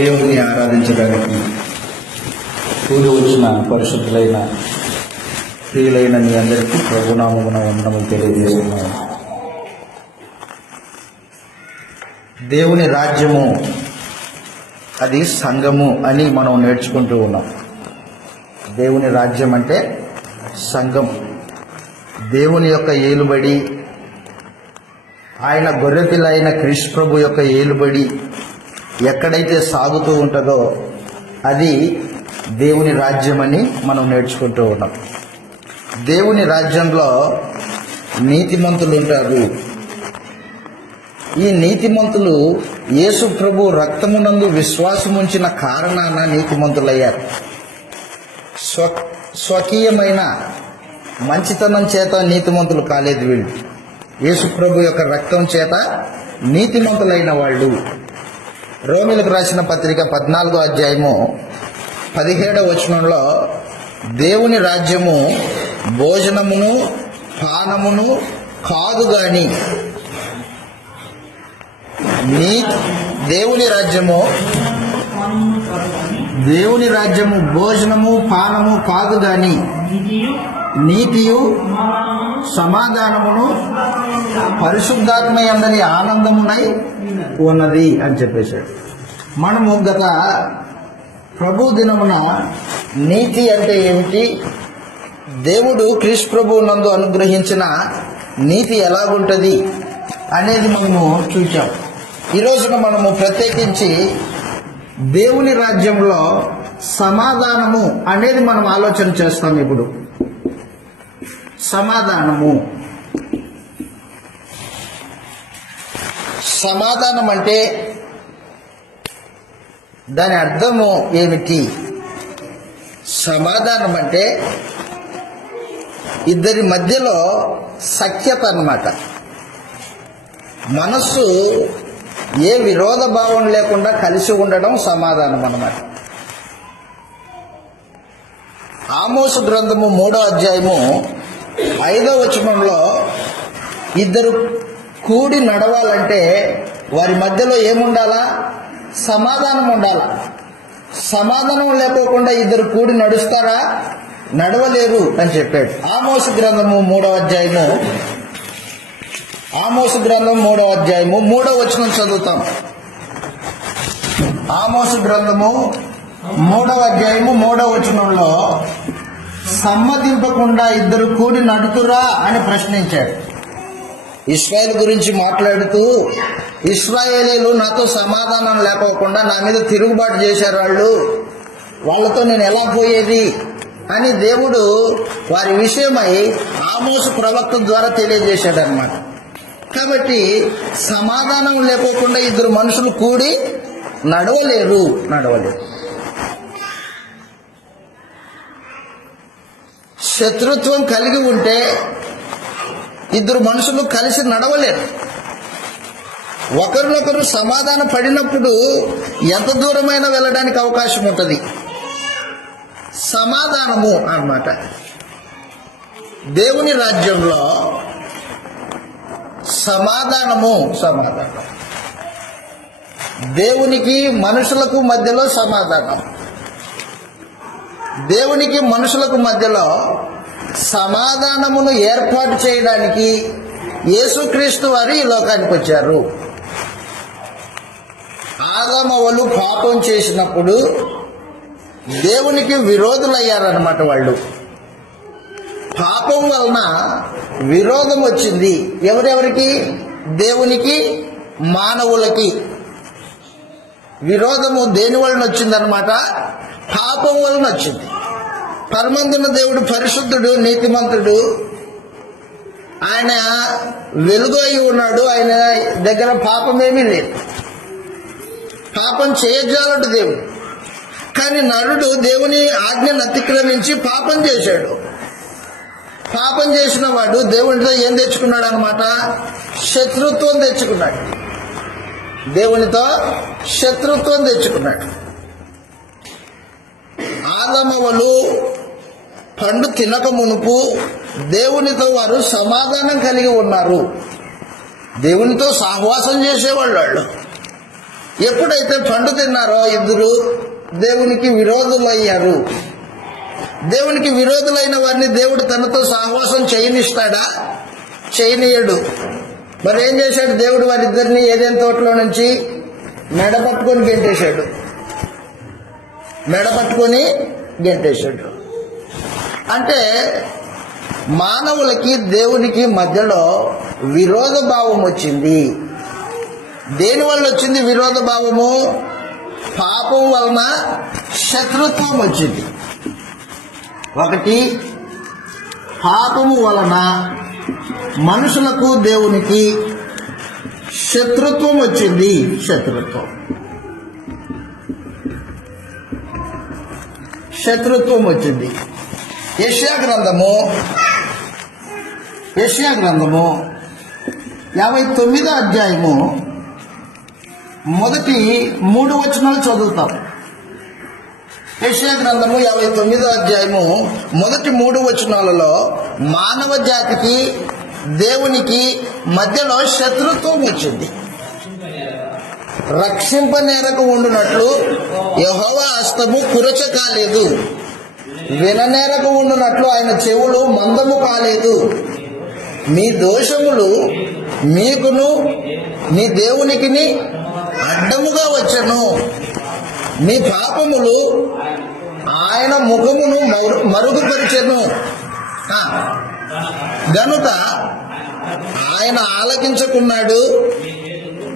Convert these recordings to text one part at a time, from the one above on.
దేవుని ఆరాధించడానికి కూడి వచ్చిన పరిశుద్ధులైన ప్రియులైన మీ అందరికీ ప్రభునామమున వందనములు తెలియజేస్తున్నాను. దేవుని రాజ్యము అది సంఘము అని మనం నేర్చుకుంటూ ఉన్నాం. దేవుని రాజ్యం అంటే సంఘం, దేవుని యొక్క ఏలుబడి, ఆయన గొర్రెపిల్ల అయిన క్రీస్తు ప్రభు యొక్క ఏలుబడి ఎక్కడైతే సాగుతూ ఉంటుందో అది దేవుని రాజ్యమని మనం నేర్చుకుంటూ ఉన్నాం. దేవుని రాజ్యంలో నీతిమంతులు ఉంటారు. ఈ నీతిమంతులు యేసు ప్రభు రక్తమునందు విశ్వాసముంచిన కారణాన నీతిమంతులయ్యారు. స్వకీయమైన మంచితనం చేత నీతిమంతులు కాలేదు వీళ్ళు. యేసు ప్రభు యొక్క రక్తం చేత నీతిమంతులైన వాళ్ళు. రోమీలకు రాసిన పత్రిక 14వ అధ్యాయము 17వ వచనంలో దేవుని రాజ్యము భోజనమును పానమును కాదు గాని దేవుని రాజ్యము భోజనము పానము కాదు గాని నీతియు సమాధానమును పరిశుద్ధాత్మ యందలి ఆనందమునై ఉన్నది అని చెప్పేశాడు. మనము గత ప్రభు దినమున నీతి అంటే ఏమిటి, దేవుడు క్రీస్తు ప్రభు నందు అనుగ్రహించిన నీతి ఎలాగుంటుంది అనేది మనము చూచాం. ఈ రోజున మనము ప్రత్యేకించి దేవుని రాజ్యంలో సమాధానము అనేది మనం ఆలోచన చేస్తాం. ఇప్పుడు సమాధానం అంటే దాని అర్థము ఏమిటి? సమాధానం అంటే ఇద్దరి మధ్యలో సఖ్యత అన్నమాట. మనస్సు ఏ విరోధ భావం లేకుండా కలిసి ఉండడం సమాధానం అన్నమాట. ఆమోసు గ్రంథము 3వ అధ్యాయము 5వ వచనంలో ఇద్దరు కూడి నడవాలంటే వారి మధ్యలో ఏముండాలా? సమాధానం ఉండాలా. సమాధానం లేకోకుండా ఇద్దరు కూడి నడుస్తారా? నడవలేరు అని చెప్పాడు. ఆమోసు గ్రంథము 3వ అధ్యాయము 3వ వచనం చదువుతాం. ఆమోసు గ్రంథము 3వ అధ్యాయము 3వ వచనంలో సమ్మతింపకుండా ఇద్దరు కూడి నడుతురా అని ప్రశ్నించాడు. ఇశ్రాయేలు గురించి మాట్లాడుతూ, ఇశ్రాయేలీలు నాతో సమాధానం లేకోకుండా నా మీద తిరుగుబాటు చేశారు, వాళ్ళతో నేను ఎలా పోయేది అని దేవుడు వారి విషయమై ఆమోసు ప్రవక్త ద్వారా తెలియజేశాడు అన్నమాట. కాబట్టి సమాధానం లేకోకుండా ఇద్దరు మనుషులు కూడి నడవలేరు. శత్రుత్వం కలిగి ఉంటే ఇద్దరు మనుషులు కలిసి నడవలేరు. ఒకరినొకరు సమాధాన పడినప్పుడు ఎంత దూరమైనా వెళ్ళడానికి అవకాశం ఉంటుంది. సమాధానము అన్నమాట. దేవుని రాజ్యంలో సమాధానం. దేవునికి మనుషులకు మధ్యలో సమాధానం. దేవునికి మనుషులకు మధ్యలో సమాధానమును ఏర్పాటు చేయడానికి యేసుక్రీస్తు వారు ఈ లోకానికి వచ్చారు. ఆదామవ్వలు పాపం చేసినప్పుడు దేవునికి విరోధులయ్యారన్నమాట. వాళ్ళు పాపం వలన విరోధం వచ్చింది. ఎవరెవరికి? దేవునికి మానవులకి. విరోధము దేని వలన వచ్చిందనమాట? పాపం వలన వచ్చింది. పరమందున దేవుడు పరిశుద్ధుడు, నీతిమంతుడు. ఆయన వెలుగు అయి ఉన్నాడు. ఆయన దగ్గర పాపమేమీ లేదు. పాపం చేయజాలడు దేవుడు. కానీ నరుడు దేవుని ఆజ్ఞను అతిక్రమించి పాపం చేశాడు. పాపం చేసిన వాడు దేవునితో ఏం తెచ్చుకున్నాడు అనమాట? శత్రుత్వం తెచ్చుకున్నాడు. దేవునితో శత్రుత్వం తెచ్చుకున్నాడు. ఆదామవ్వలు పండు తినక మునుపు దేవునితో వారు సమాధానం కలిగి ఉన్నారు. దేవునితో సహవాసం చేసేవాళ్ళు వాళ్ళు. ఎప్పుడైతే పండు తిన్నారో ఇద్దరు దేవునికి విరోధులయ్యారు. దేవునికి విరోధులైన వారిని దేవుడు తనతో సహవాసం చేయనిస్తాడా? చేయనీయడు. మరి ఏం చేశాడు దేవుడు? వారిద్దరిని ఏదైనా తోటలో నుంచి మెడ పట్టుకొని గెంటేశాడు. అంటే మానవులకి దేవునికి మధ్యలో విరోధ భావం వచ్చింది. దేనివల్ల వచ్చింది విరోధ భావము? పాపం వలన శత్రుత్వం వచ్చింది. ఒకటి, పాపము వలన మనుషులకు దేవునికి శత్రుత్వం వచ్చింది. శత్రుత్వం వచ్చింది. యెషయా గ్రంథము 59వ అధ్యాయము మొదటి 3 వచనాలు చదువుతాం. యెషయా గ్రంథము 59వ అధ్యాయము మొదటి 3 వచనాలలో మానవ జాతికి దేవునికి మధ్యలో శత్రుత్వం వచ్చింది. రక్షింపనేరకు ఉండునట్లు యెహోవా హస్తము కురచ కాలేదు, విననేరకు ఉండునట్లు ఆయన చెవులు మందము కాలేదు. మీ దోషములు మీకును మీ దేవునికిని అడ్డముగా వచ్చెను, మీ పాపములు ఆయన ముఖమును మరుగుపరిచెను. గనుక ఆయన ఆలకించుకున్నాడు.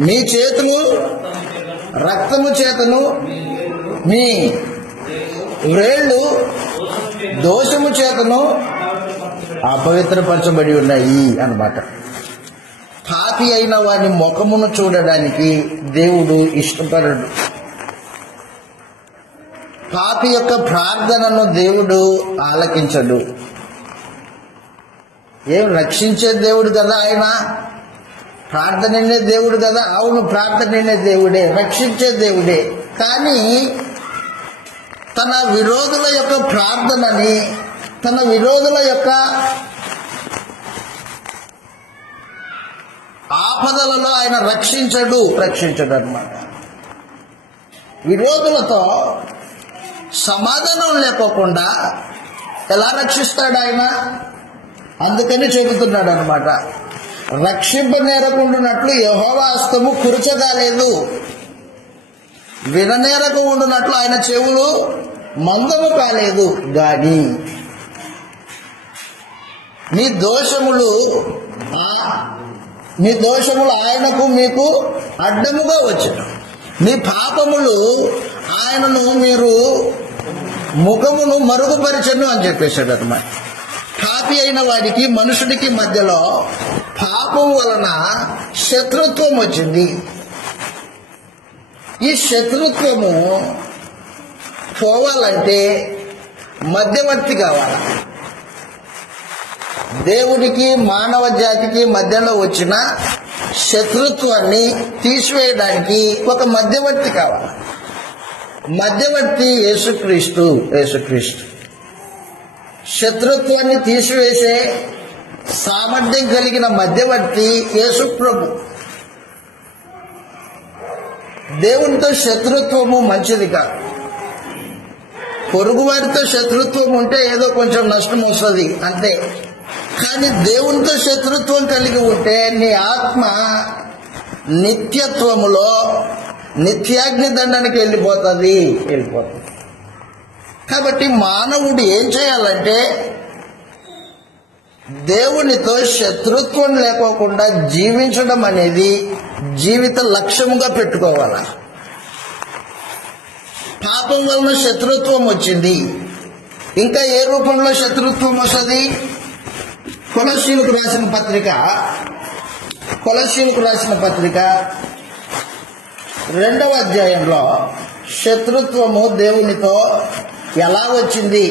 మీ చేతులు రక్తము చేతను మీ వ్రేళ్ళు దోషము చేతను అపవిత్రపరచబడి ఉన్నాయి అన్నమాట. పాపి అయిన వాని ముఖమును చూడడానికి దేవుడు ఇష్టపడడు. పాపి యొక్క ప్రార్థనను దేవుడు ఆలకించడు. ఏం రక్షించే దేవుడు కదా ఆయన, ప్రార్థననే దేవుడు కదా. అవును, ప్రార్థననే దేవుడే, రక్షించే దేవుడే. కానీ తన విరోధుల యొక్క ప్రార్థనని, తన విరోధుల యొక్క ఆపదలలో ఆయన రక్షించడు అన్నమాట. విరోధులతో సమాధానం లేకోకుండా ఎలా రక్షిస్తాడు ఆయన? అందుకని చెబుతున్నాడు అనమాట, రక్షింపనేరకుండునట్లు యెహోవా హస్తము కురచగాలేదు, విననేరకు ఉండునట్లు ఆయన చెవులు మందము కాలేదు గాని మీ దోషములు ఆయనకు మీకు అడ్డముగా వచ్చారు, మీ పాపములు ఆయనను మీరు ముఖమును మరుగుపరిచను అని చెప్పేశాడు అనమాట. పాపి అయిన వాడికి మనుషుడికి మధ్యలో పాపం వలన శత్రుత్వం వచ్చింది. ఈ శత్రుత్వము పోవాలంటే మధ్యవర్తి కావాలి. దేవునికి మానవ జాతికి మధ్యలో వచ్చిన శత్రుత్వాన్ని తీసివేయడానికి ఒక మధ్యవర్తి కావాలి. మధ్యవర్తి యేసుక్రీస్తు. శత్రుత్వాన్ని తీసివేసే సామర్థ్యం కలిగిన మధ్యవర్తి యేసు ప్రభు. దేవునితో శత్రుత్వము మంచిది కాదు. పొరుగువారితో శత్రుత్వం ఉంటే ఏదో కొంచెం నష్టం వస్తుంది అంతే. కానీ దేవునితో శత్రుత్వం కలిగి ఉంటే నీ ఆత్మ నిత్యత్వములో నిత్యాగ్ని దండానికి వెళ్ళిపోతుంది. కాబట్టి మానవుడు ఏం చేయాలంటే దేవునితో శత్రుత్వం లేకోకుండా జీవించడం అనేది జీవిత లక్ష్యముగా పెట్టుకోవాలి. పాపం వలన శత్రుత్వం వచ్చింది. ఇంకా ఏ రూపంలో శత్రుత్వం వస్తుంది? కొలస్సీలకు రాసిన పత్రిక 2వ అధ్యాయంలో శత్రుత్వము దేవునితో ఎలా వచ్చింది?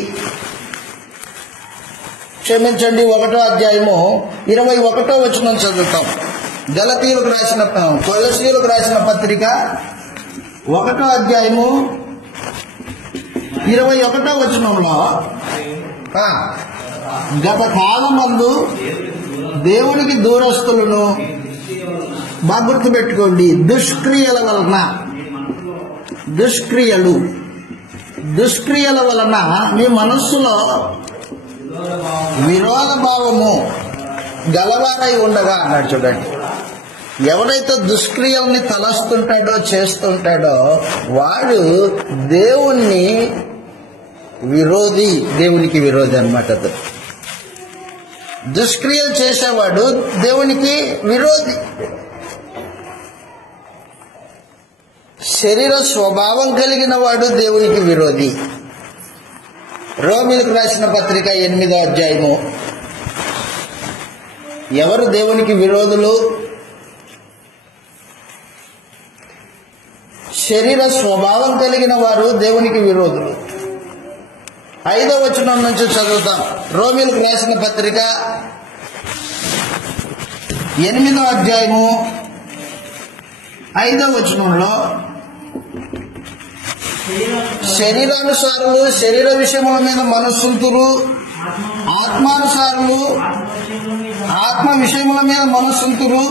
క్షమించండి, 1వ అధ్యాయము 21వ వచనం చదువుతాం. కొలస్సీలకు రాసిన పత్రిక 1వ అధ్యాయము 21వ వచనంలో గత కాలమందు దేవునికి దూరస్తులను బాగా గుర్తుపెట్టుకోండి, దుష్క్రియల వలన దుష్క్రియల వలన మీ మనస్సులో విరోధ భావము గలవారై ఉండగా అన్నాడు. చూడండి, ఎవరైతే దుష్క్రియల్ని తలస్తుంటాడో చేస్తుంటాడో వాడు దేవునికి విరోధి అన్నమాట. దుష్క్రియలు చేసేవాడు దేవునికి విరోధి. శరీర స్వభావం కలిగిన వాడు దేవునికి విరోధి. రోమీలకు రాసిన పత్రిక 8వ అధ్యాయము. ఎవరు దేవునికి విరోధులు? శరీర స్వభావం కలిగిన వారు దేవునికి విరోధులు. 5వ వచనం నుంచి చదువుతాం. రోమీలకు రాసిన పత్రిక 8వ అధ్యాయము 5వ వచనంలో, శరీరానుసారులు శరీర విషయముల మీద మనస్సుంతురు, ఆత్మానుసారులు ఆత్మ విషయముల మీద మనస్సుంతురు.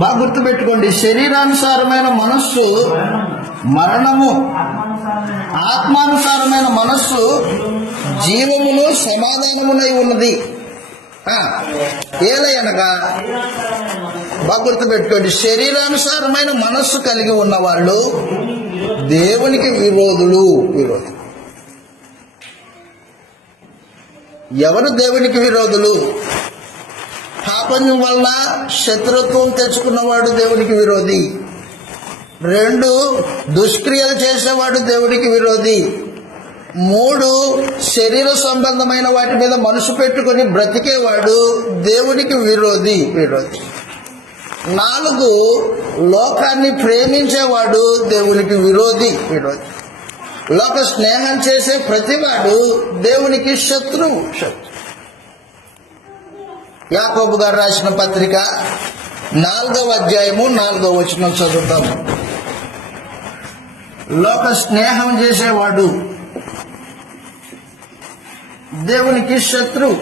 బాగా గుర్తుపెట్టుకోండి, శరీరానుసారమైన మనస్సు మరణము, ఆత్మానుసారమైన మనస్సు జీవమును సమాధానమునై ఉన్నది. ఏలయనగా బాగా గుర్తుపెట్టుకోండి, శరీరానుసారమైన మనస్సు కలిగి ఉన్న వాళ్ళు దేవునికి విరోధులు. ఎవరు దేవునికి విరోధులు? పాపం వల్ల శత్రుత్వం తెచ్చుకున్నవాడు దేవునికి విరోధి. 2, దుష్క్రియలు చేసేవాడు దేవునికి విరోధి. 3, శరీర సంబంధమైన వాటి మీద మనసు పెట్టుకొని బ్రతికేవాడు దేవునికి విరోధి. 4, లోకాన్ని ప్రేమించేవాడు దేవునికి విరోధి. లోక స్నేహం చేసే ప్రతివాడు దేవునికి శత్రువు. యాకోబు గారు రాసిన పత్రిక 4వ అధ్యాయము 4వ వచనం చదువుతాం. లోక స్నేహం చేసేవాడు దేవునికి శత్రువు.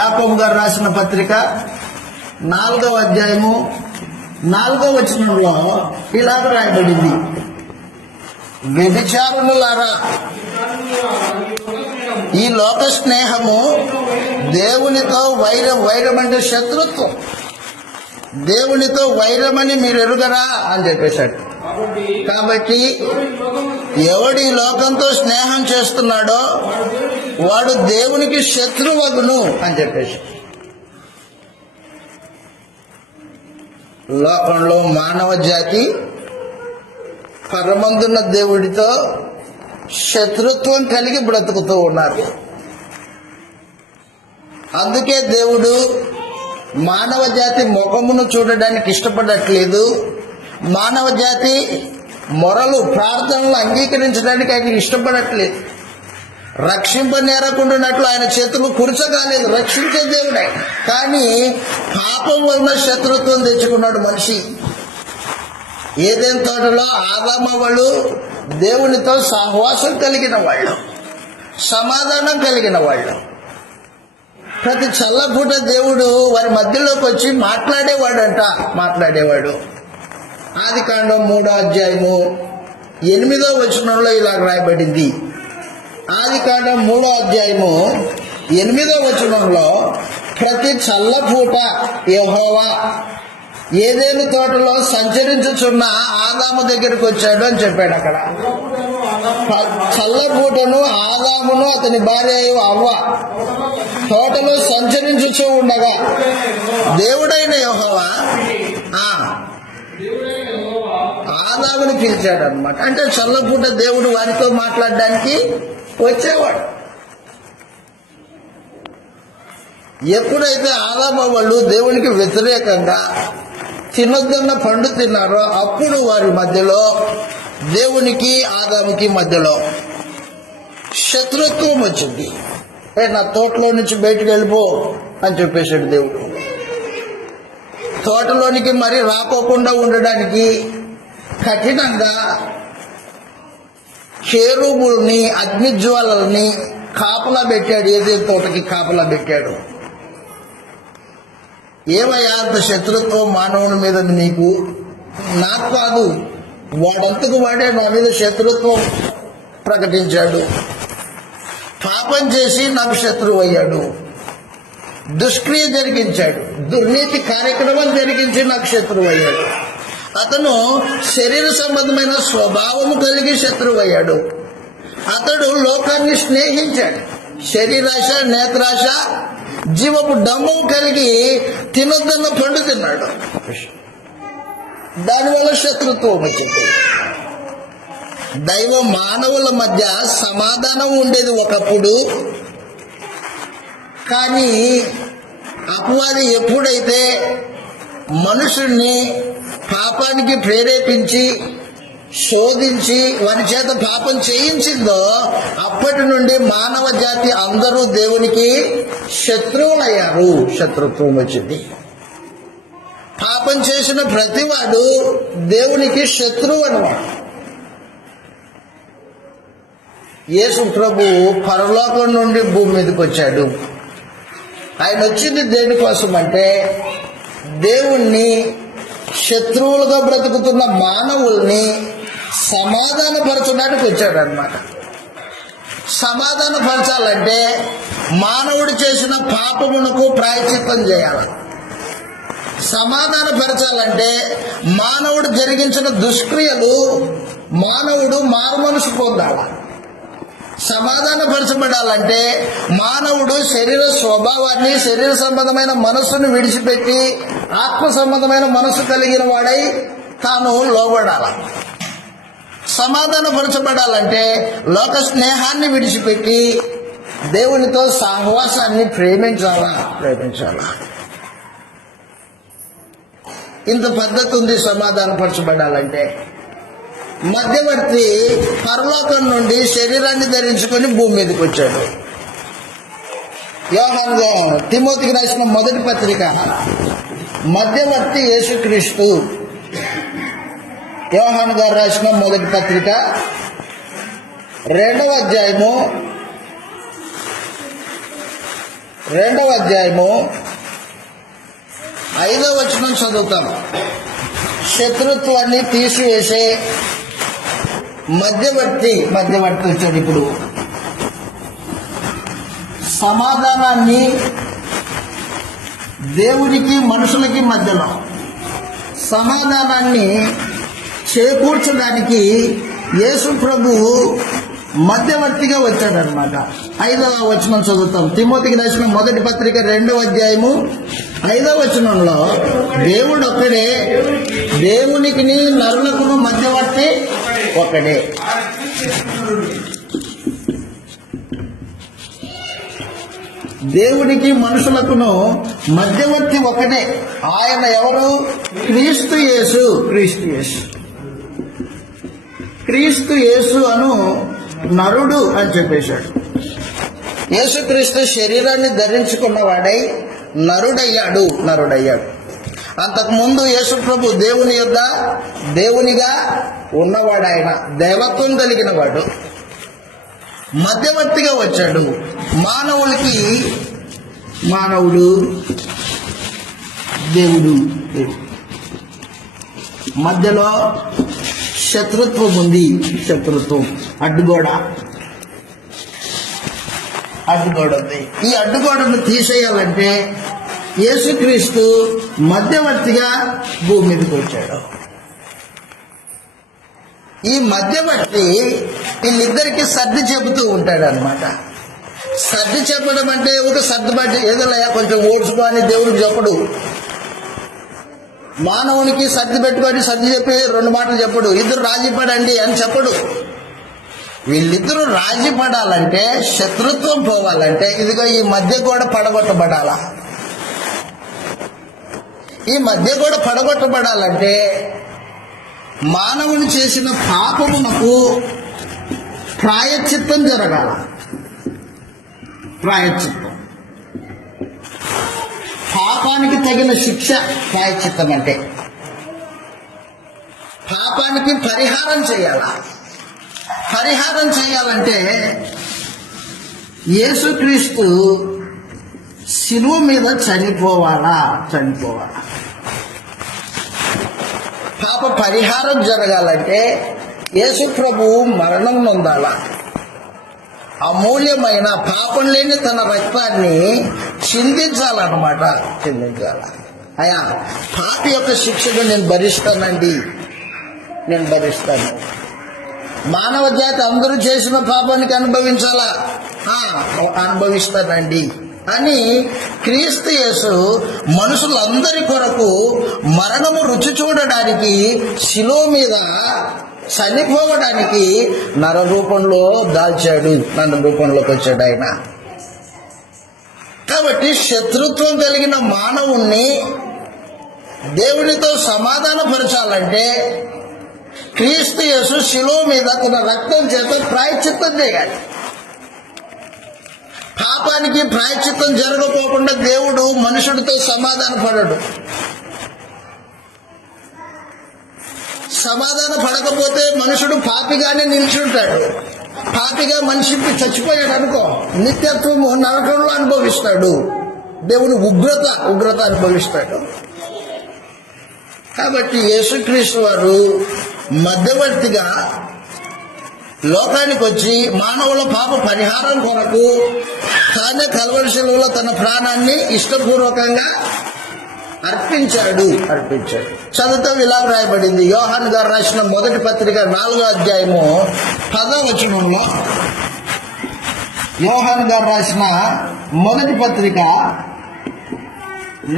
యాకోబు గారు రాసిన పత్రిక 4వ అధ్యాయము 4వ వచనంలో ఇలాగ రాయబడింది, వ్యభిచారులారా, ఈ లోక స్నేహము దేవునితో వైరం అంటే శత్రుత్వం. దేవునితో వైరమని మీరు ఎరుగరా అని చెప్పేశాడు. కాబట్టి ఎవడు ఈ లోకంతో స్నేహం చేస్తున్నాడో వాడు దేవునికి శత్రువగును అని చెప్పేసి. లోకంలో మానవ జాతి పరమందున్న దేవుడితో శత్రుత్వం కలిగి బ్రతుకుతూ ఉన్నారు. అందుకే దేవుడు మానవ జాతి ముఖమును చూడడానికి ఇష్టపడట్లేదు. మానవ జాతి మొరలు ప్రార్థనలు అంగీకరించడానికి ఆయన ఇష్టపడట్లేదు. రక్షింపనేరకుండానట్లు ఆయన చేతులు కురచగాలేదు. రక్షించే దేవుడే, కానీ పాపం వలన శత్రుత్వం తెచ్చుకున్నాడు మనిషి. ఏదైనా తోటలో ఆదాము వాళ్ళు దేవునితో సహవాసం కలిగిన వాళ్ళు, సమాధానం కలిగిన వాళ్ళు. ప్రతి చల్లపూట దేవుడు వారి మధ్యలోకి వచ్చి మాట్లాడేవాడు. ఆదికాండం 3వ అధ్యాయము 8వ వచనంలో ఇలా రాయబడింది. ఆదికాండం 3వ అధ్యాయము 8వ వచనంలో, ప్రతి చల్లపూట యెహోవా ఏదేను తోటలో సంచరించుచున్న ఆదాము దగ్గరికి వచ్చాడు అని చెప్పాడు. అక్కడ చల్లపూటను ఆదామును అతని భార్య అవ్వ తోటలో సంచరించుచూ ఉండగా దేవుడైన యెహోవా ఆదాముని పిలిచాడు అన్నమాట. అంటే చల్లపూట దేవుడు వారితో మాట్లాడడానికి వచ్చేవాడు. ఎప్పుడైతే ఆదాము వాళ్ళు దేవునికి వ్యతిరేకంగా తినొద్దన్న పండు తిన్నారో అప్పుడు వారి మధ్యలో, దేవునికి ఆదాముకి మధ్యలో శత్రుత్వం వచ్చింది. నా తోటలో నుంచి బయటకు వెళ్ళిపో అని చెప్పేశాడు దేవుడు. తోటలోనికి మరి రాకోకుండా ఉండడానికి కఠినంగా కేరూబుల్ని, అగ్నిజ్వాలల్ని కాపలా పెట్టాడు. ఏదేదో తోటకి కాపలా పెట్టాడు. ఏమయ్యా అంత శత్రుత్వం మానవుని మీద నీకు? నాకు కాదు, వాడంతకు వాడే నా మీద శత్రుత్వం ప్రకటించాడు. పాపం చేసి నాకు శత్రువు అయ్యాడు, దుష్క్రియ జరిగించాడు, దుర్నీతి కార్యక్రమం జరిగించి నాకు శత్రువు అయ్యాడు. అతను శరీర సంబంధమైన స్వభావము కలిగి శత్రువు అయ్యాడు. అతడు లోకాన్ని స్నేహించాడు. శరీరాశ, నేత్రాశ, జీవపు డమ్ము కలిగి తినొద్దన్న పండు తిన్నాడు. దానివల్ల శత్రుత్వం వచ్చింది. దైవ మానవుల మధ్య సమాధానం ఉండేది ఒకప్పుడు. కానీ అపవాది ఎప్పుడైతే మనుషుణ్ణి పాపానికి ప్రేరేపించి శోధించి వారి చేత పాపం చేయించిందో అప్పటి నుండి మానవ జాతి అందరూ దేవునికి శత్రువులయ్యారు. శత్రుత్వం వచ్చింది. పాపం చేసిన ప్రతివాడు దేవునికి శత్రువు అన్నవాడు. యేసు ప్రభు పరలోకం నుండి భూమి మీదకి వచ్చాడు. ఆయన వచ్చింది దేనికోసం అంటే దేవుణ్ణి శత్రువులుగా బ్రతుకుతున్న మానవుల్ని సమాధానపరచడానికి వచ్చాడు అన్నమాట. సమాధానపరచాలంటే మానవుడు చేసిన పాపమునకు ప్రాయశ్చిత్తం చేయాలి. సమాధానపరచాలంటే మానవుడు జరిగించిన దుష్క్రియలు మానవుడు మారుమనసు పొందాలి. సమాధానపరచబడాలంటే మానవుడు శరీర స్వభావాన్ని, శరీర సంబంధమైన మనస్సును విడిచిపెట్టి ఆత్మ సంబంధమైన మనస్సు కలిగిన వాడై తాను లోబడాలి. సమాధానపరచబడాలంటే లోక స్నేహాన్ని విడిచిపెట్టి దేవునితో సహవాసాన్ని ప్రేమించాలా. ఇంత పద్ధతి ఉంది సమాధానపరచబడాలంటే. మధ్యవర్తి పరలోకం నుండి శరీరాన్ని ధరించుకొని భూమి మీదకి వచ్చాడు. యోహాను తిమోతికి రాసిన మొదటి పత్రిక, మధ్యవర్తి యేసుక్రీస్తు. యోహాను గారు రాసిన మొదటి పత్రిక 2వ అధ్యాయము 5వ వచనం చదువుతాం. శత్రుత్వాన్ని తీసివేసే మధ్యవర్తి వచ్చాడు. ఇప్పుడు సమాధానాన్ని దేవునికి మనుషులకి మధ్యలో సమాధానాన్ని చేకూర్చడానికి యేసు ప్రభు మధ్యవర్తిగా వచ్చాడనమాట. 5వ వచనం చదువుతాం. తిమోతికి రాసిన మొదటి పత్రిక 2వ అధ్యాయము 5వ వచనంలో దేవుడు ఒక్కడే, దేవునికి నరులకును మధ్యవర్తి ఒక్కడే. దేవునికి మనుషులకును మధ్యవర్తి ఒకటే. ఆయన ఎవరు? క్రీస్తు యేసు. క్రీస్తు యేసు అను నరుడు అని చెప్పేశాడు. యేసుక్రీస్తు శరీరాన్ని ధరించుకున్నవాడై నరుడయ్యాడు. అంతకుముందు యేసు ప్రభు దేవుని యొద్ద దేవునిగా ఉన్నవాడు. ఆయన దైవత్వం కలిగిన వాడు. మధ్యవర్తిగా వచ్చాడు. మానవుడు దేవుడు. మధ్యలో శత్రుత్వం ఉంది. అడ్డుగోడ ఉంది. ఈ అడ్డుగోడను తీసేయాలంటే యేసుక్రీస్తు మధ్యవర్తిగా భూమి మీదకి వచ్చాడు. ఈ మధ్యవర్తి వీళ్ళిద్దరికి సర్ది చెబుతూ ఉంటాడు అనమాట. సర్ది చెప్పడం అంటే ఒక సర్దుబాటు ఏదోలయా కొంచెం ఓడ్చుకో అని దేవుడికి చెప్పడు. మానవునికి సర్ది పెట్టుకొని సర్ది చెప్పి 2 మాటలు చెప్పడు. ఇద్దరు రాజీ పడండి అని చెప్పడు. వీళ్ళిద్దరూ రాజీ పడాలంటే, శత్రుత్వం పోవాలంటే ఇదిగో ఈ మధ్య కూడా పడగొట్టబడాలా. ఈ మధ్య కూడా పడగొట్టబడాలంటే మానవుని చేసిన పాపమునకు ప్రాయశ్చిత్తం జరగాల. పాపానికి తగిన శిక్ష ప్రాయశ్చిత్తం అంటే. పాపానికి పరిహారం చేయాలంటే యేసుక్రీస్తు శిలువ మీద చనిపోవాలా. పాప పరిహారం జరగాలంటే యేసు ప్రభువు మరణం నొందాలా. అమూల్యమైన పాపం లేని తన రక్తాన్ని చిందించాలన్నమాట. అయ్యా, పాపి యొక్క శిక్షను నేను భరిస్తాను. మానవ జాతి అందరూ చేసిన పాపానికి అనుభవిస్తానండి అని క్రీస్తు యేసు మనుషులందరి కొరకు మరణము రుచి చూడడానికి శిలువ మీద చనిపోవడానికి నర రూపంలో దాల్చాడు. నర రూపంలోకి వచ్చాడు ఆయన. కాబట్టి శత్రుత్వం కలిగిన మానవుణ్ణి దేవునితో సమాధానపరచాలంటే క్రీస్తు యేసు శిలువ మీద తన రక్తం చేత ప్రాయశ్చిత్తం చేయాలి. పాపానికి ప్రాయశ్చిత్తం జరగకోకుండా దేవుడు మనుషుడితో సమాధాన పడకపోతే మనుషుడు పాపిగానే నిలిచుంటాడు. పాపిగా మనిషికి చచ్చిపోయాడు అనుకో, నిత్యత్వము నరకంలో అనుభవిస్తాడు. దేవుడు ఉగ్రత అనుభవిస్తాడు. కాబట్టి యేసుక్రీస్తు వారు మధ్యవర్తిగా లోకానికి వచ్చి మానవుల పాప పరిహారం కొరకు తానే కల్వరి శిలువలో తన ప్రాణాన్ని ఇష్టపూర్వకంగా అర్పించాడు. చదువుతో ఇలా రాయబడింది. యోహాను గారు రాసిన మొదటి పత్రిక 4వ అధ్యాయము 10వ వచనంలో. యోహాను గారు రాసిన మొదటి పత్రిక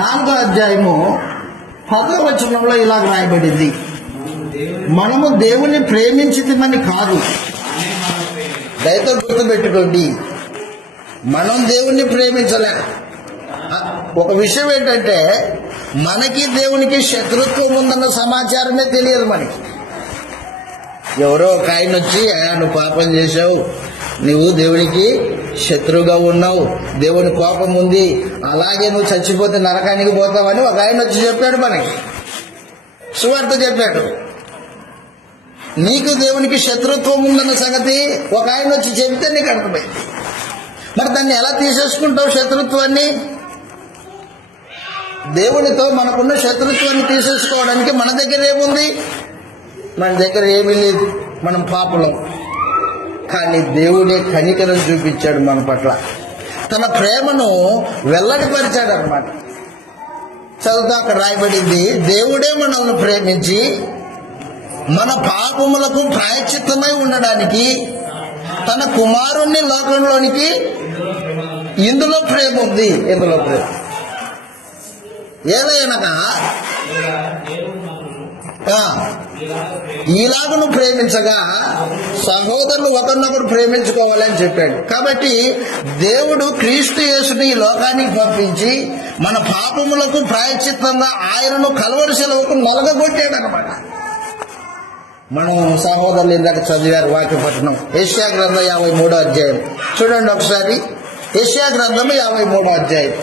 4వ అధ్యాయము 10వ వచనంలో ఇలా రాయబడింది. మనము దేవుని ప్రేమించితిమని కాదు. దయతో గుర్తుపెట్టుకోండి, మనం దేవుణ్ణి ప్రేమించలే. ఒక విషయం ఏంటంటే, మనకి దేవునికి శత్రుత్వం ఉందన్న సమాచారమే తెలియదు మనకి. ఎవరో ఒక ఆయన వచ్చి, నువ్వు పాపం చేశావు, నువ్వు దేవునికి శత్రువుగా ఉన్నావు, దేవుని కోపం ఉంది, అలాగే నువ్వు చచ్చిపోతే నరకానికి పోతావని ఒక ఆయన వచ్చి చెప్పాడు. మనకి సువార్త చెప్పాడు. నీకు దేవునికి శత్రుత్వం ఉందన్న సంగతి ఒక ఆయన వచ్చి చెబితే నీకు అర్థమైంది. మరి దాన్ని ఎలా తీసేసుకుంటావు శత్రుత్వాన్ని? దేవునితో మనకున్న శత్రుత్వాన్ని తీసేసుకోవడానికి మన దగ్గర ఏముంది? మన దగ్గర ఏమీ లేదు. మనం పాపులం. కానీ దేవుడే కనికరం చూపించాడు మన పట్ల. తన ప్రేమను వెల్లడిపరిచాడు అన్నమాట. చదువుతా అక్కడ రాయబడింది, దేవుడే మనల్ని ప్రేమించి మన పాపములకు ప్రాయశ్చిత్తమై ఉండడానికి తన కుమారుణ్ణి లోకంలోనికి ఇందులో ప్రేమ ఉంది. ఏదైనా ఇలాగను ప్రేమించగా సహోదరులు ఒకరినొకరు ప్రేమించుకోవాలని చెప్పాడు. కాబట్టి దేవుడు క్రీస్తు యేసుని ఈ లోకానికి పంపించి మన పాపములకు ప్రాయశ్చిత్తంగా ఆయనను కల్వరి శిలువకు నలగగొట్టాడు అనమాట. మనం సహోదరులు ఇందాక చదివారు వాక్యపట్నం. యెషయా గ్రంథం 53వ అధ్యాయం చూడండి ఒకసారి. యెషయా గ్రంథం 53వ అధ్యాయం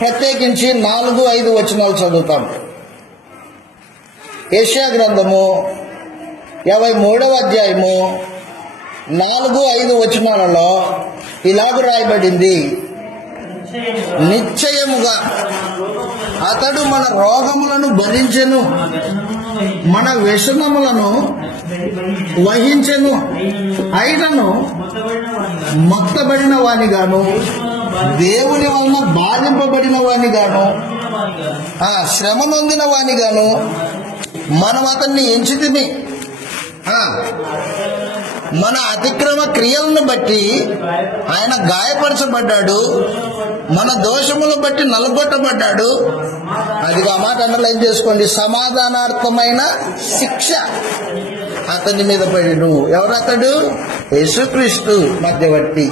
ప్రత్యేకించి 4-5 వచనాలు చదువుతాం. యెషయా గ్రంథము 53వ అధ్యాయము 4-5 వచనాలలో ఇలాగ రాయబడింది, నిశ్చయముగా అతడు మన రోగములను భరించెను, మన వ్యసనములను వహించెను, అయినను మొత్తబడిన వానిగాను, దేవుని వలన బాధింపబడిన వానిగాను, శ్రమ నొందిన వానిగాను మనం అతన్ని ఎంచితిమి. మన అతిక్రమ క్రియలను బట్టి ఆయన గాయపరచబడ్డాడు, మన దోషములను బట్టి నలగొట్టబడ్డాడు. అది ఆ మాట అండర్లైన్ చేసుకోండి. సమాధానార్థమైన శిక్ష అతని మీద పడిను. ఎవరతడు? యేసుక్రీస్తు మధ్యవర్తి.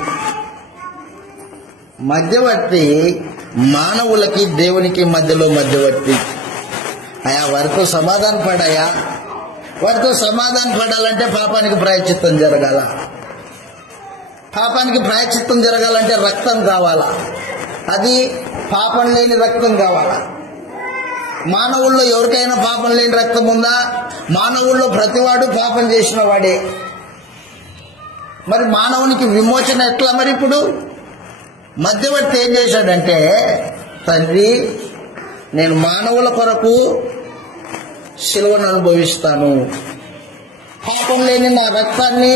మానవులకి దేవునికి మధ్యలో మధ్యవర్తి. వారితో సమాధాన పడాయా? వారితో సమాధాన పడాలంటే పాపానికి ప్రాయశ్చిత్తం జరగాల. పాపానికి ప్రాయశ్చిత్తం జరగాలంటే రక్తం కావాలా. అది పాపం లేని రక్తం కావాలా. మానవుల్లో ఎవరికైనా పాపం లేని రక్తం ఉందా? మానవుల్లో ప్రతివాడు పాపం చేసిన వాడే. మరి మానవునికి విమోచన ఎట్లా? మరి ఇప్పుడు మధ్యవర్తి ఏం చేశాడంటే, తండ్రి నేను మానవుల కొరకు శిలువను అనుభవిస్తాను, పాపం లేని నా రక్తాన్ని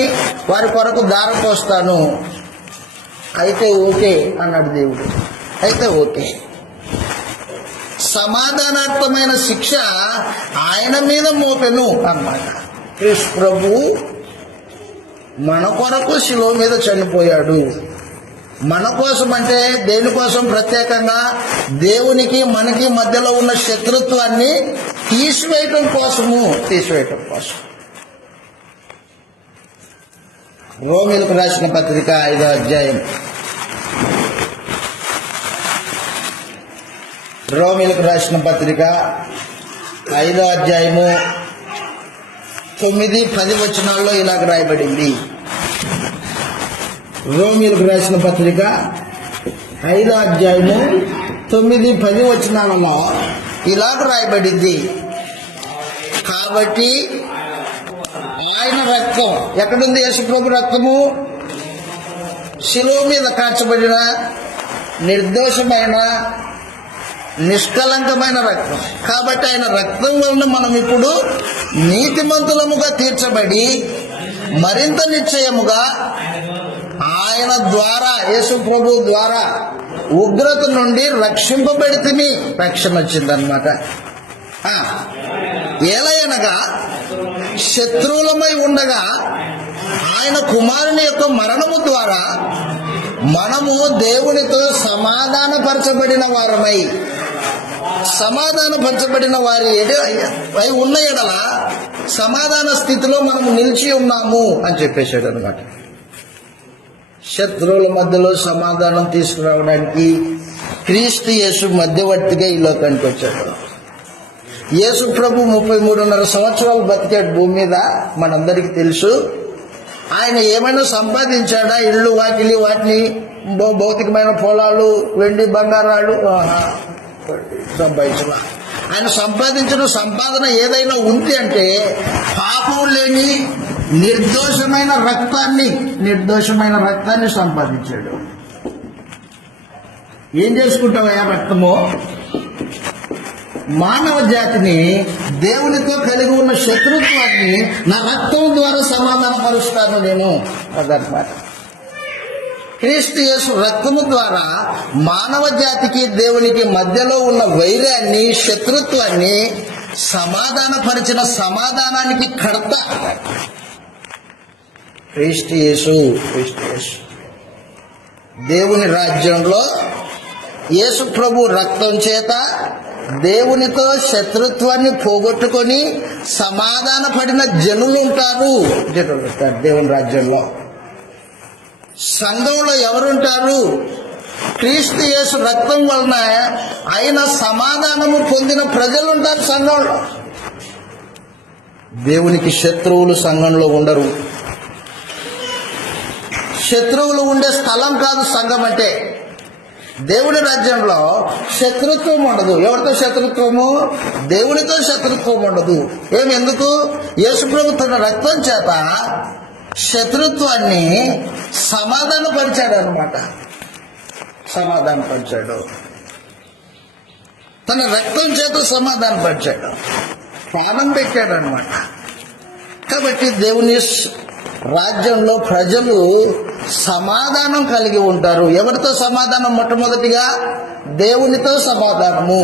వారి కొరకు ధారపోస్తాను, అయితే ఓకే అన్నాడు దేవుడు. అయితే ఓకే. సమాధానార్థమైన శిక్ష ఆయన మీద మోపెను అన్నమాట. యేసు ప్రభు మన కొరకు శిలువ మీద చనిపోయాడు. మన కోసం అంటే దేనికోసం? ప్రత్యేకంగా దేవునికి మనకి మధ్యలో ఉన్న శత్రుత్వాన్ని తీసివేయటం కోసం. రోమీయులకు రాసిన పత్రిక 5వ అధ్యాయం. రోమీయులకు రాసిన పత్రిక 5వ అధ్యాయము 9-10 వచనాల్లో ఇలాగ రాయబడింది. రోమీయులకు రాసిన పత్రిక 5వ అధ్యాయము 9-10 వచనాలలో ఇలాగ రాయబడింది. కాబట్టి ఆయన రక్తం ఎక్కడుంది? యేసుప్రభు రక్తము శిలువ మీద కాల్చబడిన నిర్దోషమైన నిష్కలంకమైన రక్తం. కాబట్టి ఆయన రక్తం వలన మనం ఇప్పుడు నీతిమంతులముగా తీర్చబడి మరింత నిశ్చయముగా ఆయన ద్వారా, యేసు ప్రభు ద్వారా ఉగ్రత నుండి రక్షింపబడితిమి. రక్షణ వచ్చిందనమాట. ఏలయనగా శత్రువులమై ఉండగా ఆయన కుమారుని యొక్క మరణము ద్వారా మనము దేవునితో సమాధానపరచబడిన వారమై, సమాధానపరచబడిన వారి అయి ఉన్న ఎడల సమాధాన స్థితిలో మనము నిలిచి ఉన్నాము అని చెప్పేశాడు అనమాట. శత్రువుల మధ్యలో సమాధానం తీసుకురావడానికి క్రీస్తు యేసు మధ్యవర్తిగా ఈ లోకానికి వచ్చాడు. యేసు ప్రభు 33.5 సంవత్సరాలు బతికాడు భూమి మీద, మనందరికీ తెలుసు. ఆయన ఏమైనా సంపాదించాడా? ఇళ్ళు వాకిలి వాటిని, భౌతికమైన పొలాలు, వెండి బంగారాలు సంపాదించిన. ఆయన సంపాదించిన సంపాదన ఏదైనా ఉంది అంటే పాపం లేని నిర్దోషమైన రక్తాన్ని సంపాదించాడు. ఏం చేసుకుంటావయ్యా రక్తము? మానవ జాతిని దేవునితో కలిగి ఉన్న శత్రుత్వాన్ని నా రక్తం ద్వారా సమాధానపరుస్తాను నేను అదనమాట. క్రీస్తు యేసు రక్తము ద్వారా మానవ జాతికి దేవునికి మధ్యలో ఉన్న వైరాన్ని, శత్రుత్వాన్ని సమాధానపరిచిన సమాధానానికి కర్త క్రీస్తు యేసు. దేవుని రాజ్యంలో యేసు ప్రభు రక్తం చేత దేవునితో శత్రుత్వాన్ని పోగొట్టుకొని సమాధాన పడిన జనులు ఉంటారు దేవుని రాజ్యంలో. సంఘంలో ఎవరుంటారు? క్రీస్తు యేసు రక్తం వలన ఆయన సమాధానము పొందిన ప్రజలు ఉంటారు సంఘంలో. దేవునికి శత్రువులు సంఘంలో ఉండరు. శత్రువులు ఉండే స్థలం కాదు సంఘం అంటే. దేవుని రాజ్యంలో శత్రుత్వం ఉండదు. ఎవరితో శత్రుత్వము? దేవునితో శత్రుత్వం ఉండదు. ఎందుకు? యేసుప్రభు తన రక్తం చేత శత్రుత్వాన్ని సమాధానపరిచాడు అనమాట. సమాధానపరిచాడు, తన రక్తం చేత సమాధానపరిచాడు, ప్రాణం పెట్టాడు అనమాట. కాబట్టి దేవుని రాజ్యంలో ప్రజలు సమాధానం కలిగి ఉంటారు. ఎవరితో సమాధానం? మొట్టమొదటిగా దేవునితో సమాధానము.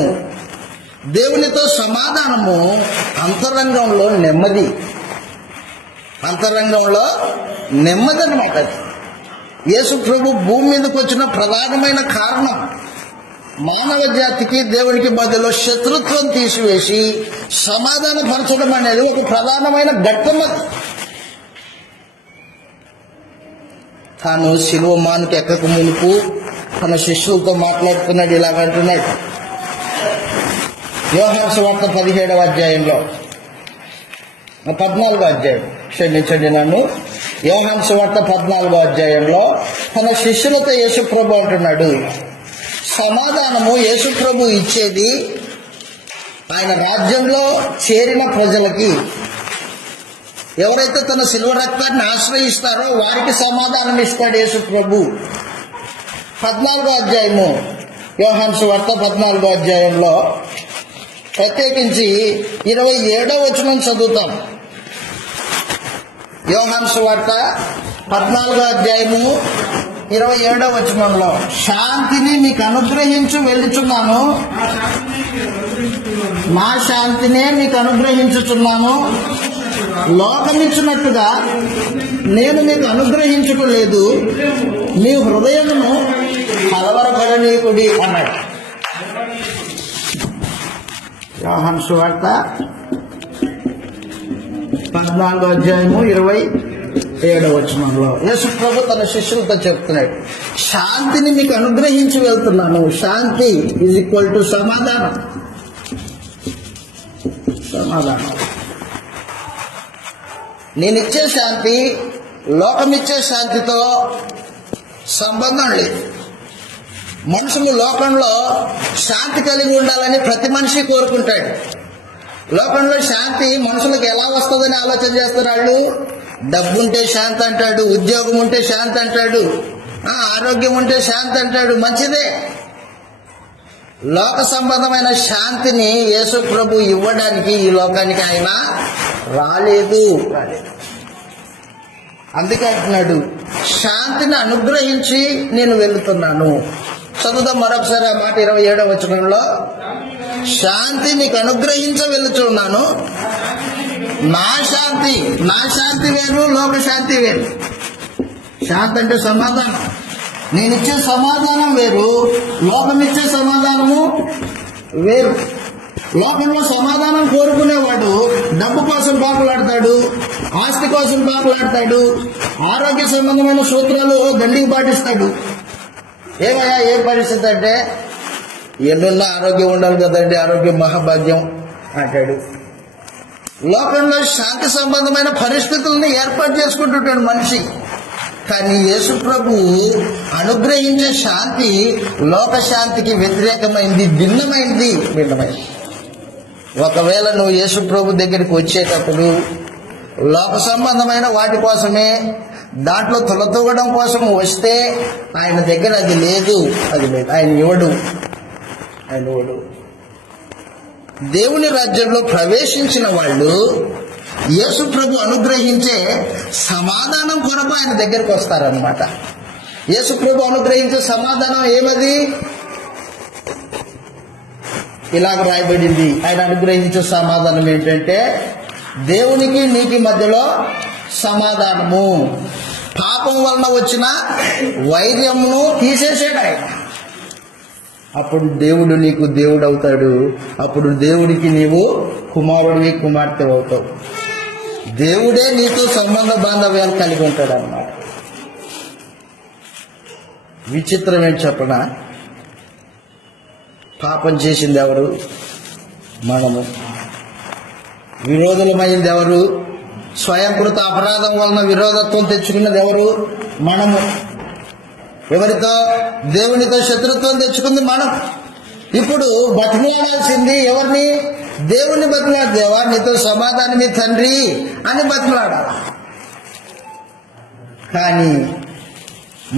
దేవునితో సమాధానము అంతరంగంలో నెమ్మది. అన్నమాట. యేసు ప్రభు భూమి మీదకి వచ్చిన ప్రధానమైన కారణం మానవ జాతికి దేవునికి మధ్యలో శత్రుత్వం తీసివేసి సమాధానపరచడం అనేది ఒక ప్రధానమైన ఘట్టం. తాను శిలువ మానుకు ఎక్కక మునుపు తన శిష్యులతో మాట్లాడుతున్నాడు, ఇలాగంటున్నాడు. యోహాను సువార్త 17వ అధ్యాయంలో 14వ అధ్యాయం, క్షమించండి నన్ను, యోహాను సువార్త 14వ అధ్యాయంలో తన శిష్యులతో యేసుప్రభు అంటున్నాడు, సమాధానము యేసుప్రభు ఇచ్చేది ఆయన రాజ్యంలో చేరిన ప్రజలకి. ఎవరైతే తన శిలువ రక్తాన్ని ఆశ్రయిస్తారో వారికి సమాధానం ఇస్తాడు యేసు ప్రభు. 14వ అధ్యాయము, యోహాను సువార్త 14వ అధ్యాయంలో ప్రత్యేకించి 27వ వచనం చదువుతాం. యోహాను సువార్త 14వ అధ్యాయము 27వ వచనంలో, శాంతిని మీకు అనుగ్రహించు వెళ్ళుచున్నాను, నా శాంతినే మీకు అనుగ్రహించుచున్నాను, లోకమిచ్చినట్టుగా నేను మీకు అనుగ్రహించుకోలేదు, మీ హృదయమును కలవరపడనీకుడి అన్నాడు. యోహాను సువార్త 14వ అధ్యాయము 27వ వచనంలో యేసు ప్రభు తన శిష్యులతో చెప్తున్నాడు, శాంతిని మీకు అనుగ్రహించి వెళ్తున్నాను. శాంతి ఈజ్ ఈక్వల్ టు సమాధానం. సమాధానం నేనిచ్చే శాంతి లోకమిచ్చే శాంతితో సంబంధం లేదు. మనుషులు లోకంలో శాంతి కలిగి ఉండాలని ప్రతి మనిషి కోరుకుంటాడు. లోకంలో శాంతి మనుషులకు ఎలా వస్తుందని ఆలోచన చేస్తారు. వాళ్ళు డబ్బు ఉంటే శాంతి అంటాడు, ఉద్యోగం ఉంటే శాంతి అంటాడు, ఆరోగ్యం ఉంటే శాంతి అంటాడు. మంచిదే. లోక సంబంధమైన శాంతిని యేసు ప్రభు ఇవ్వడానికి ఈ లోకానికి ఆయన రాలేదు. అందుకే అంటున్నాడు, శాంతిని అనుగ్రహించి నేను వెళుతున్నాను. చదువుదాం మరొకసారి ఆ మాట 27వ వచనంలో, శాంతి నీకు అనుగ్రహించ వెళుతున్నాను, నా శాంతి వేరు, లోక శాంతి వేరు. శాంతి అంటే సమాధానం. నేనిచ్చే సమాధానం వేరు, లోకమిచ్చే సమాధానము వేరు. లోకంలో సమాధానం కోరుకునేవాడు డబ్బు కోసం పాకులాడతాడు, ఆస్తి కోసం పాకులాడతాడు, ఆరోగ్య సంబంధమైన సూత్రాలు దండికి పాటిస్తాడు. ఏమయ్యా ఏ పరిస్థితి అంటే, ఎన్నున్నా ఆరోగ్యం ఉండాలి కదండి, ఆరోగ్యం మహాభాగ్యం అంటాడు. లోకంలో శాంతి సంబంధమైన పరిస్థితులను ఏర్పాటు చేసుకుంటుంటాడు మనిషి. కానీ యేసు ప్రభు అనుగ్రహించే శాంతి లోక శాంతికి వ్యతిరేకమైంది, భిన్నమైంది. ఒకవేళ నువ్వు యేసు ప్రభు దగ్గరికి వచ్చేటప్పుడు లోక సంబంధమైన వాటి కోసమే, దాంట్లో తొలతూగడం కోసం వస్తే ఆయన దగ్గర అది లేదు. ఆయన ఇవ్వడు. దేవుని రాజ్యంలో ప్రవేశించిన వాళ్ళు యేసు ప్రభు అనుగ్రహించే సమాధానం కొరకు ఆయన దగ్గరికి వస్తారనమాట. యేసు ప్రభు అనుగ్రహించే సమాధానం ఏమది? ఇలాగ రాయబడింది. ఆయన అనుగ్రహించే సమాధానం ఏంటంటే, దేవునికి నీకు మధ్యలో సమాధానము, పాపం వలన వచ్చిన వైర్యమును తీసేసాడు ఆయన. అప్పుడు దేవుడు నీకు దేవుడు అవుతాడు. అప్పుడు దేవుడికి నీవు కుమారుడివి, కుమార్తె అవుతావు. దేవుడే నీతో సంబంధ బాంధవ్యాలు కలిగి ఉంటాడు అన్నమాట. విచిత్రం ఏంటి చెప్పనా? పాపం చేసింది ఎవరు? మనము. విరోధులమైంది ఎవరు? స్వయంకృత అపరాధం వలన విరోధత్వం తెచ్చుకున్నది ఎవరు? మనము. ఎవరితో? దేవునితో శత్రుత్వం తెచ్చుకుంది మనం. ఇప్పుడు బతిమలాడాల్సింది ఎవరిని? దేవుని బతిమలాడు. దేవా నీతో సమాధానమే తండ్రి అని బతిమలాడాలి. కానీ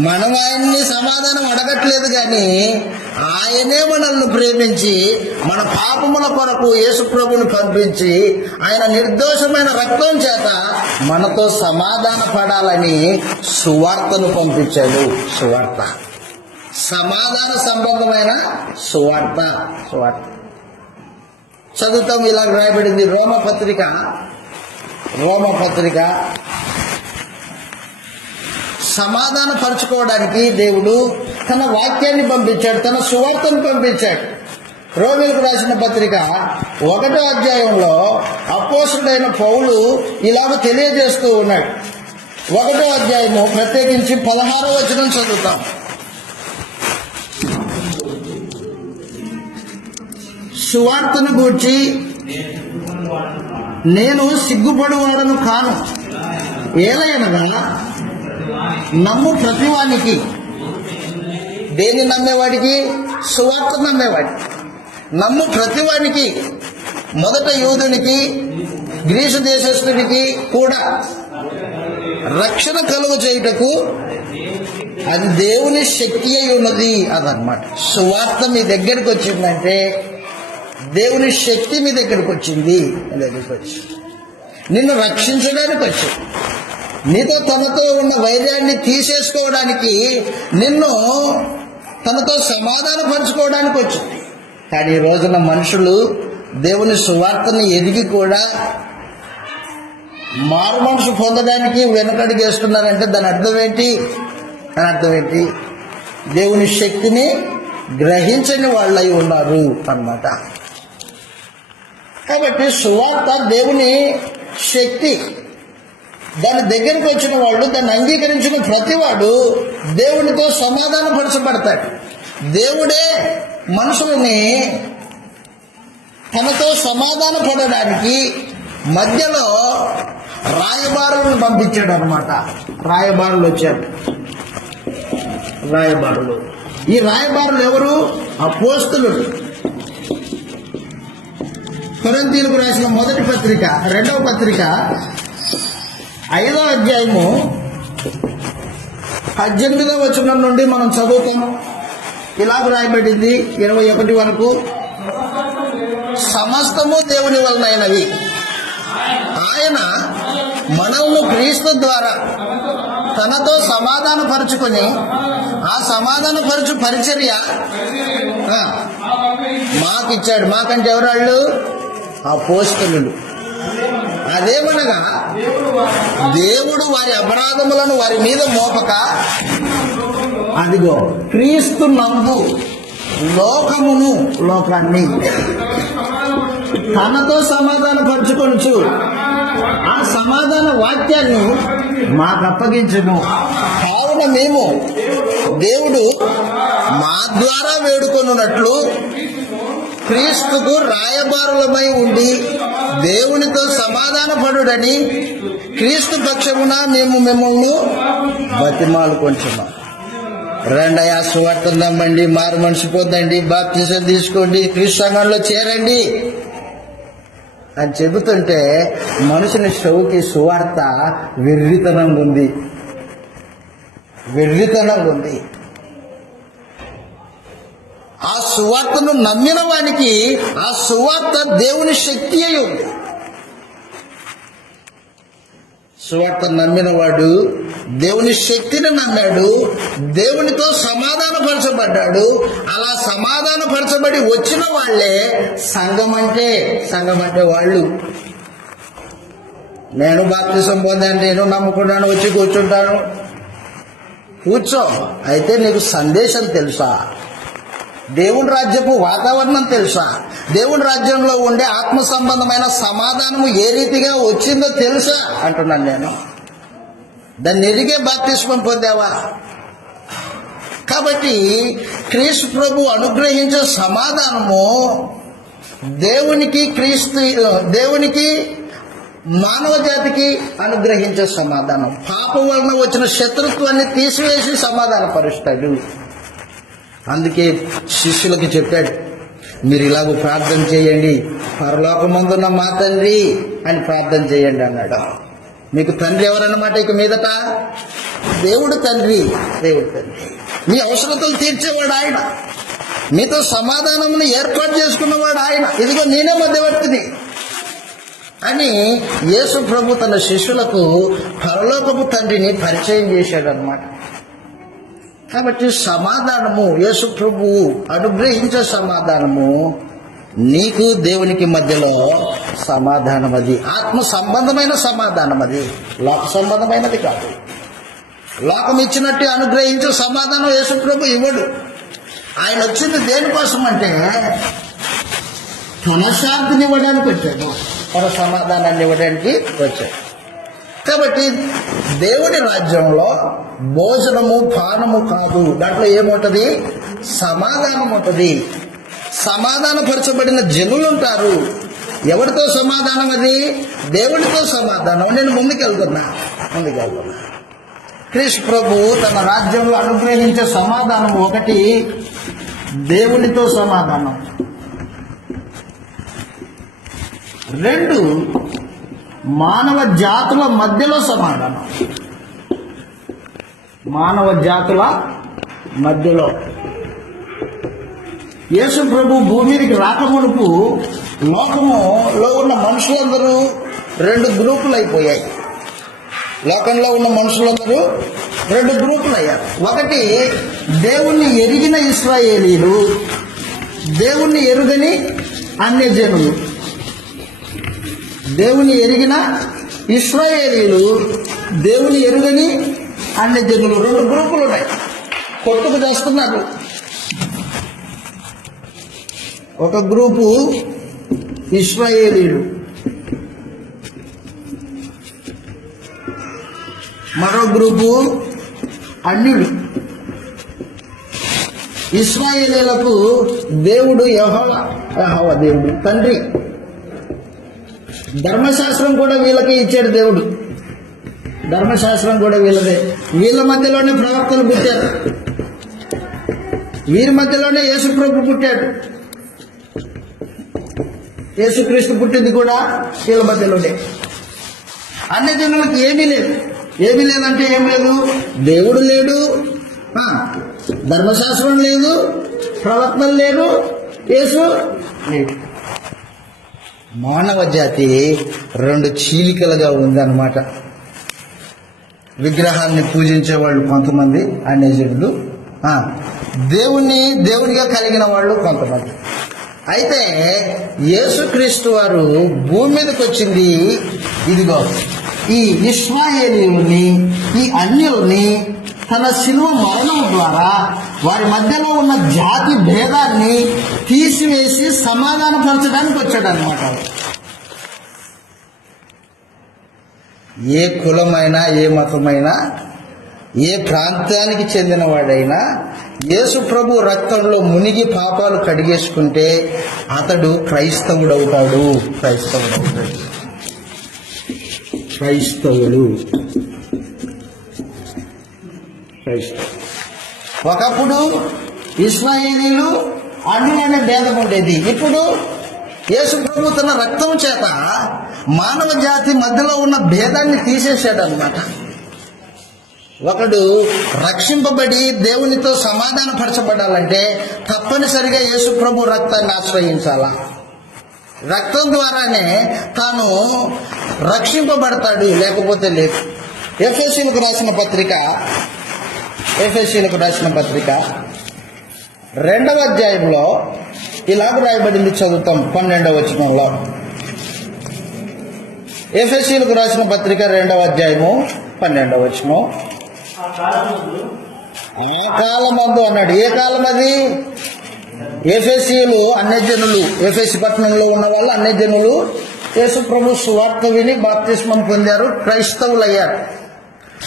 మనం ఆయన్ని సమాధానం అడగట్లేదు. కానీ ఆయనే మనల్ని ప్రేమించి మన పాపముల కొరకు యేసు ప్రభువును పంపించి ఆయన నిర్దోషమైన రక్తం చేత మనతో సమాధాన పడాలని సువార్తను పంపించాడు. సువార్త, సమాధాన సంబంధమైన సువార్త. చదువుతాం. ఇలా రాయబడింది రోమపత్రిక సమాధాన పరచుకోవడానికి దేవుడు తన వాక్యాన్ని పంపించాడు, తన సువార్తను పంపించాడు. రోమీయులకు రాసిన పత్రిక 1వ అధ్యాయంలో అపోస్తలుడైన పౌలు ఇలాగ తెలియజేస్తూ ఉన్నాడు. 1వ అధ్యాయము ప్రత్యేకించి 16వ వచనం చదువుతాం. సువార్తను గూర్చి నేను సిగ్గుపడువాడను కాను, ఏలయనగా నమ్ము ప్రతివానికి. దేన్ని నమ్మేవాడికి? సువార్త నమ్మేవాడికి. నమ్ము ప్రతివానికి, మొదట యూదునికి గ్రీసు దేశస్థుడికి కూడా రక్షణ కలుగు చేయుటకు అది దేవుని శక్తి అయి ఉన్నది. అదనమాట సువార్త మీ దగ్గరికి వచ్చిందంటే దేవుని శక్తి మీ దగ్గరికి వచ్చింది. నిన్ను రక్షించడానికి వచ్చింది. నీతో తనతో ఉన్న వైర్యాన్ని తీసేసుకోవడానికి, నిన్ను తనతో సమాధానపరచుకోవడానికి వచ్చింది. కానీ ఈ రోజున మనుషులు దేవుని సువార్తని ఎదిగి కూడా మారు మనసు పొందడానికి వెనకడుగు వేస్తున్నారంటే దాని అర్థం ఏంటి? దేవుని శక్తిని గ్రహించని వాళ్ళై ఉన్నారు అన్నమాట. కాబట్టి సువార్త దేవుని శక్తి. దాని దగ్గరికి వచ్చిన వాళ్ళు, దాన్ని అంగీకరించిన ప్రతివాడు దేవునితో సమాధానపరచబడతాడు. దేవుడే మనుషులని తనతో సమాధాన పడడానికి మధ్యలో రాయబారులను పంపించాడు అనమాట. రాయబారులు వచ్చారు. ఈ రాయబారులు ఎవరు? అపోస్తలులు. కొరింథీయులకు రాసిన మొదటి పత్రిక 2వ పత్రిక 5వ అధ్యాయము 18వ వచనం నుండి మనం చదువుతాం. ఇలాగ రాయబడింది 21 వరకు. సమస్తము దేవుని వలనైనవి, ఆయన మనల్ని క్రీస్తు ద్వారా తనతో సమాధానపరుచుకొని ఆ సమాధానపరచు పరిచర్య మాకిచ్చాడు. మాకంటే ఎవరాళ్ళు? అపోస్తలులు. అదేమనగా దేవుడు వారి అపరాధములను వారి మీద మోపక, అదిగో క్రీస్తు నందు లోకాన్ని తనతో సమాధానపరచుకొనుచు ఆ సమాధాన వాక్యాన్ని మాకు అప్పగించును. కావున మేము దేవుడు మా ద్వారా వేడుకొనున్నట్లు క్రీస్తుకు రాయబారులమై ఉండి దేవునితో సమాధానపడుడని క్రీస్తు పక్షమున మేము మిమ్మల్ని బతిమాలుకొంటున్నాం. రండయ్యా, సువార్తను నమ్మండి, మారు మనసు పొందండి, బాప్తిసం తీసుకోండి, క్రీస్తు సంఘంలో చేరండి అని చెబుతుంటే మనుషుని షౌకి సువార్త వెర్రితనంగా ఉంది. ఆ సువార్తను నమ్మిన వానికి ఆ సువార్త దేవుని శక్తి అయి ఉంది. సువార్త నమ్మిన వాడు దేవుని శక్తిని నమ్మాడు, దేవునితో సమాధానపరచబడ్డాడు. అలా సమాధానపరచబడి వచ్చిన వాళ్లే సంఘం అంటే వాళ్ళు. నేను బాప్తిసం పొందాను, నేను నమ్ముకున్నాను, వచ్చి కూర్చుంటాను. కూర్చో, అయితే నీకు సందేశం తెలుసా? దేవుని రాజ్యపు వాతావరణం తెలుసా? దేవుని రాజ్యంలో ఉండే ఆత్మ సంబంధమైన సమాధానము ఏ రీతిగా వచ్చిందో తెలుసా అంటున్నాను నేను. దాన్ని ఎరిగే బాప్తిస్మం పొందావా? కాబట్టి క్రీస్తు ప్రభు అనుగ్రహించే సమాధానము దేవునికి మానవ జాతికి అనుగ్రహించే సమాధానం. పాపం వలన వచ్చిన శత్రుత్వాన్ని తీసివేసి సమాధానపరుస్తాడు. అందుకే శిష్యులకు చెప్పాడు, మీరు ఇలాగ ప్రార్థన చేయండి, పరలోకమందున్న మా తండ్రి అని ప్రార్థన చేయండి అన్నాడు. మీకు తండ్రి ఎవరన్నమాట? ఇక మీదట దేవుడు తండ్రి. మీ అవసరతలు తీర్చేవాడు ఆయన, మీతో సమాధానమును ఏర్పాటు చేసుకున్నవాడు ఆయన. ఇదిగో నేనే మధ్యవర్తిని అని యేసు ప్రభు తన శిష్యులకు పరలోకపు తండ్రిని పరిచయం చేశాడు అన్నమాట. కాబట్టి సమాధానము, యేసు ప్రభువు అనుగ్రహించే సమాధానము నీకు దేవునికి మధ్యలో సమాధానం. అది ఆత్మ సంబంధమైన సమాధానం, అది లోక సంబంధమైనది కాదు. లోకం ఇచ్చినట్టు అనుగ్రహించే సమాధానం యేసు ప్రభు ఇవ్వడు. ఆయన వచ్చింది దేనికోసం అంటే తన శాంతిని ఇవ్వడానికి వచ్చాడు, తన సమాధానాన్ని ఇవ్వడానికి వచ్చాడు. కాబట్టి దేవుని రాజ్యంలో భోజనము పానము కాదు, దాంట్లో ఏముంటది? సమాధానం ఉంటుంది. సమాధానపరచబడిన జనులు ఉంటారు. ఎవరితో సమాధానం? అది దేవునితో సమాధానం. నేను ముందుకెళ్తున్నా. క్రీస్తు ప్రభు తన రాజ్యంలో అనుగ్రహించే సమాధానం ఒకటి, దేవునితో సమాధానం. 2 మానవ జాతుల మధ్యలో సమాధానం. మానవ జాతుల మధ్యలో యేసు ప్రభు భూమి మీదకి రాకమునుపు లోకములో ఉన్న మనుషులందరూ 2 గ్రూపులు అయిపోయాయి. లోకంలో ఉన్న మనుషులందరూ 2 గ్రూపులు అయ్యారు. ఒకటి దేవుణ్ణి ఎరిగిన ఇశ్రాయేలీలు, దేవుణ్ణి ఎరుగని అన్యజనులు. దేవుని ఎరిగిన ఇశ్రాయేలీలు, దేవుని ఎరుగని అన్యజనులు 2 గ్రూపులు ఉన్నాయి. కొట్టుకు చేస్తున్నారు. ఒక గ్రూపు ఇశ్రాయేలీలు, మరో గ్రూపు అన్యులు. ఇశ్రాయేలీలకు దేవుడు యెహోవా దేవుడు తండ్రి. ధర్మశాస్త్రం కూడా వీళ్ళకి ఇచ్చాడు దేవుడు. ధర్మశాస్త్రం కూడా వీళ్ళదే. వీళ్ళ మధ్యలోనే ప్రవక్తలు పుట్టారు. వీరి మధ్యలోనే యేసుప్రభు పుట్టాడు. యేసుక్రీస్తు పుట్టింది కూడా వీళ్ళ మధ్యలోనే. అన్ని జనులకు ఏమీ లేదు. ఏమీ లేదంటే ఏం లేదు. దేవుడు లేడు, ధర్మశాస్త్రం లేదు, ప్రవక్తలు లేరు, యేసు లేడు. మానవ జాతి 2 చీలికలుగా ఉందన్నమాట. విగ్రహాన్ని పూజించే వాళ్ళు కొంతమంది అన్యజనులు, దేవునిగా కలిగిన వాళ్ళు కొంతమంది. అయితే యేసుక్రీస్తు వారు భూమి మీదకి వచ్చింది ఇదిగో ఈ ఇశ్రాయేలీయుల్ని, ఈ అన్యుల్ని తన శిలువ మరణం ద్వారా వారి మధ్యలో ఉన్న జాతి భేదాన్ని తీసివేసి సమాధానపరచడానికి వచ్చాడు అనమాట. ఏ కులమైనా, ఏ మతమైనా, ఏ ప్రాంతానికి చెందిన వాడైనా యేసు ప్రభు రక్తంలో మునిగి పాపాలు కడిగేసుకుంటే అతడు క్రైస్తవుడవుతాడు. ఒకప్పుడు ఇశ్రాయేలీలు అన్యులనే భేదం ఉండేది. ఇప్పుడు యేసు ప్రభు తన రక్తం చేత మానవ జాతి మధ్యలో ఉన్న భేదాన్ని తీసేశాడు అన్నమాట. ఒకడు రక్షింపబడి దేవునితో సమాధానపరచబడాలంటే తప్పనిసరిగా యేసు ప్రభు రక్తాన్ని ఆశ్రయించాలా. రక్తం ద్వారానే తాను రక్షింపబడతాడు, లేకపోతే లేదు. ఎఫెసీయులకు రాసిన పత్రిక 2వ అధ్యాయంలో ఇలాగ రాయబడింది, చదువుతాం 12వ వచనంలో. ఎఫెసీయులకు రాసిన పత్రిక 2వ అధ్యాయము 12వ వచనం. ఆ కాలమందు అన్నాడు. ఏ కాలం అది? ఎఫెసీయులు అన్యజనులు, ఎఫెసీ పట్టణంలో ఉన్న వాళ్ళు అన్యజనులు యేసు ప్రభు సువార్త విని బాప్తిస్మం పొందారు, క్రైస్తవులు అయ్యారు.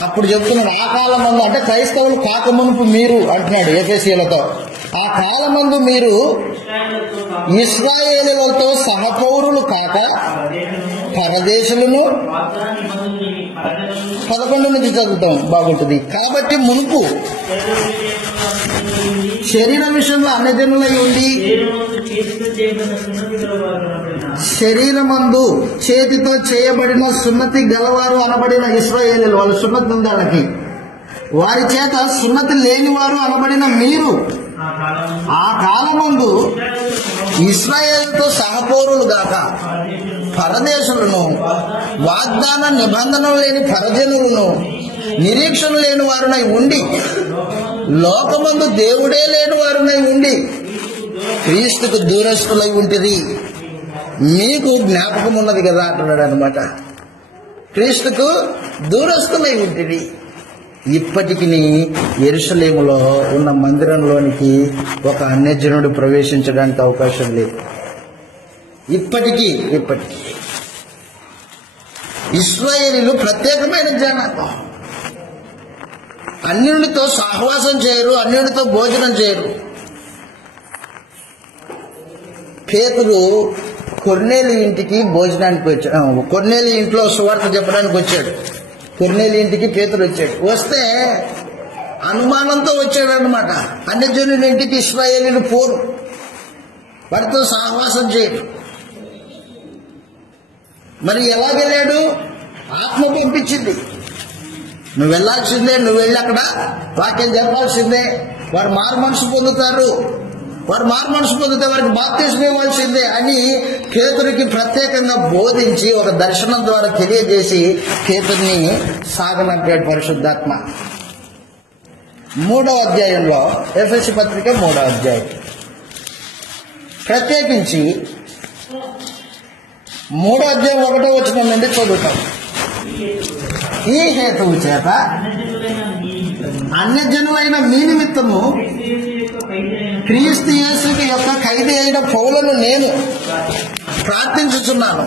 అప్పుడు చెప్తున్నాడు ఆ కాలమందు, అంటే క్రైస్తవులు కాకమునుపు మీరు అంటున్నాడు ఎఫెసీయులతో. ఆ కాలమందు మీరు ఇశ్రాయేలీయులతో సహపౌరులు కాక పరదేశులను. 11 నుంచి చదువుతాం, బాగుంటుంది. కాబట్టి మునుపు శరీర విషయంలో అన్యజనులై ఉండి, శరీరమందు చేతితో చేయబడిన సున్నతి గలవారు అనబడిన ఇశ్రాయేలీయులు, వాళ్ళు సున్నతి ఉంది వాళ్ళకి, వారి చేత సున్నతి లేనివారు అనబడిన మీరు ఆ కాలమందు ఇశ్రాయేలుతో సహపౌరులు గాక పరదేశులను, వాగ్దాన నిబంధనలు లేని పరజనులను, నిరీక్షణ లేని వారునై ఉండి, లోకమందు దేవుడే లేని వారునై ఉండి క్రీస్తుకు దూరస్తులై ఉంటిరి. మీకు జ్ఞాపకం ఉన్నది కదా అంటున్నాడు అనమాట. క్రీస్తుకు దూరస్తులై ఉంటిరి. ఇప్పటికి యెరూషలేములో ఉన్న మందిరంలోనికి ఒక అన్యజనుడు ప్రవేశించడానికి అవకాశం లేదు. ఇప్పటికీ ఇశ్రాయేలీయులు ప్రత్యేకమైన జనాంగం. అన్యునితో సహవాసం చేయరు, అన్యునితో భోజనం చేయరు. పేతురు కొర్నేలి ఇంటికి భోజనానికి వచ్చాడు. కొర్నేలి ఇంట్లో సువార్త చెప్పడానికి వచ్చాడు. కొర్నేలి ఇంటికి పేతురు వచ్చాడు. వస్తే అనుమానంతో వచ్చాడు అనమాట. అన్యజనుల ఇంటికి ఇశ్రాయేలీయులు పోరు, వారితో సహవాసం చేయరు. మరి ఎలాగెళ్ళాడు? ఆత్మ పంపించింది. నువ్వు వెళ్ళాల్సిందే, నువ్వు వెళ్ళి అక్కడ వాక్యం చెప్పాల్సిందే. వారు మారు మనసు పొందుతారు, వారు మారు మనసు పొందితే వారికి బాప్తిస్మం ఇవ్వాల్సిందే అని పేతురుకి ప్రత్యేకంగా బోధించి ఒక దర్శనం ద్వారా తెలియజేసి పేతురుని సాగనంపాడు పరిశుద్ధాత్మ. 3వ అధ్యాయంలో, ఎఫెసీ పత్రిక 3వ అధ్యాయం ప్రత్యేకించి 3వ అధ్యాయం 1వ వచనం నుండి చదువుతాం. ఈ హేతువు చేత అన్యజనులైన మీ నిమిత్తము క్రీస్తు యేసు యొక్క ఖైదీ అయిన పౌలను నేను ప్రార్థించుచున్నాను.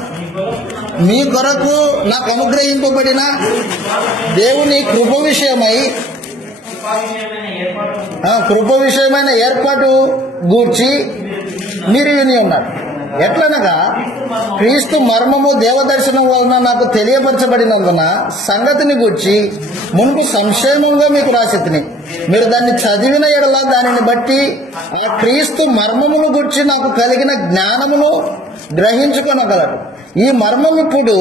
మీ కొరకు నాకు అనుగ్రహింపబడిన దేవుని కృప విషయమైన ఏర్పాటు గూర్చి మీరు విని ఉన్నారు. ఎట్లనగా క్రీస్తు మర్మము దేవదర్శనం వలన నాకు తెలియపరచబడినందున సంగతిని గూర్చి మునుపు సంక్షేమంగా మీకు రాసితిని. మీరు దాన్ని చదివిన ఎడల దానిని బట్టి ఆ క్రీస్తు మర్మమును గూర్చి నాకు కలిగిన జ్ఞానమును గ్రహించుకొనగలరు. ఈ మర్మం ఇప్పుడు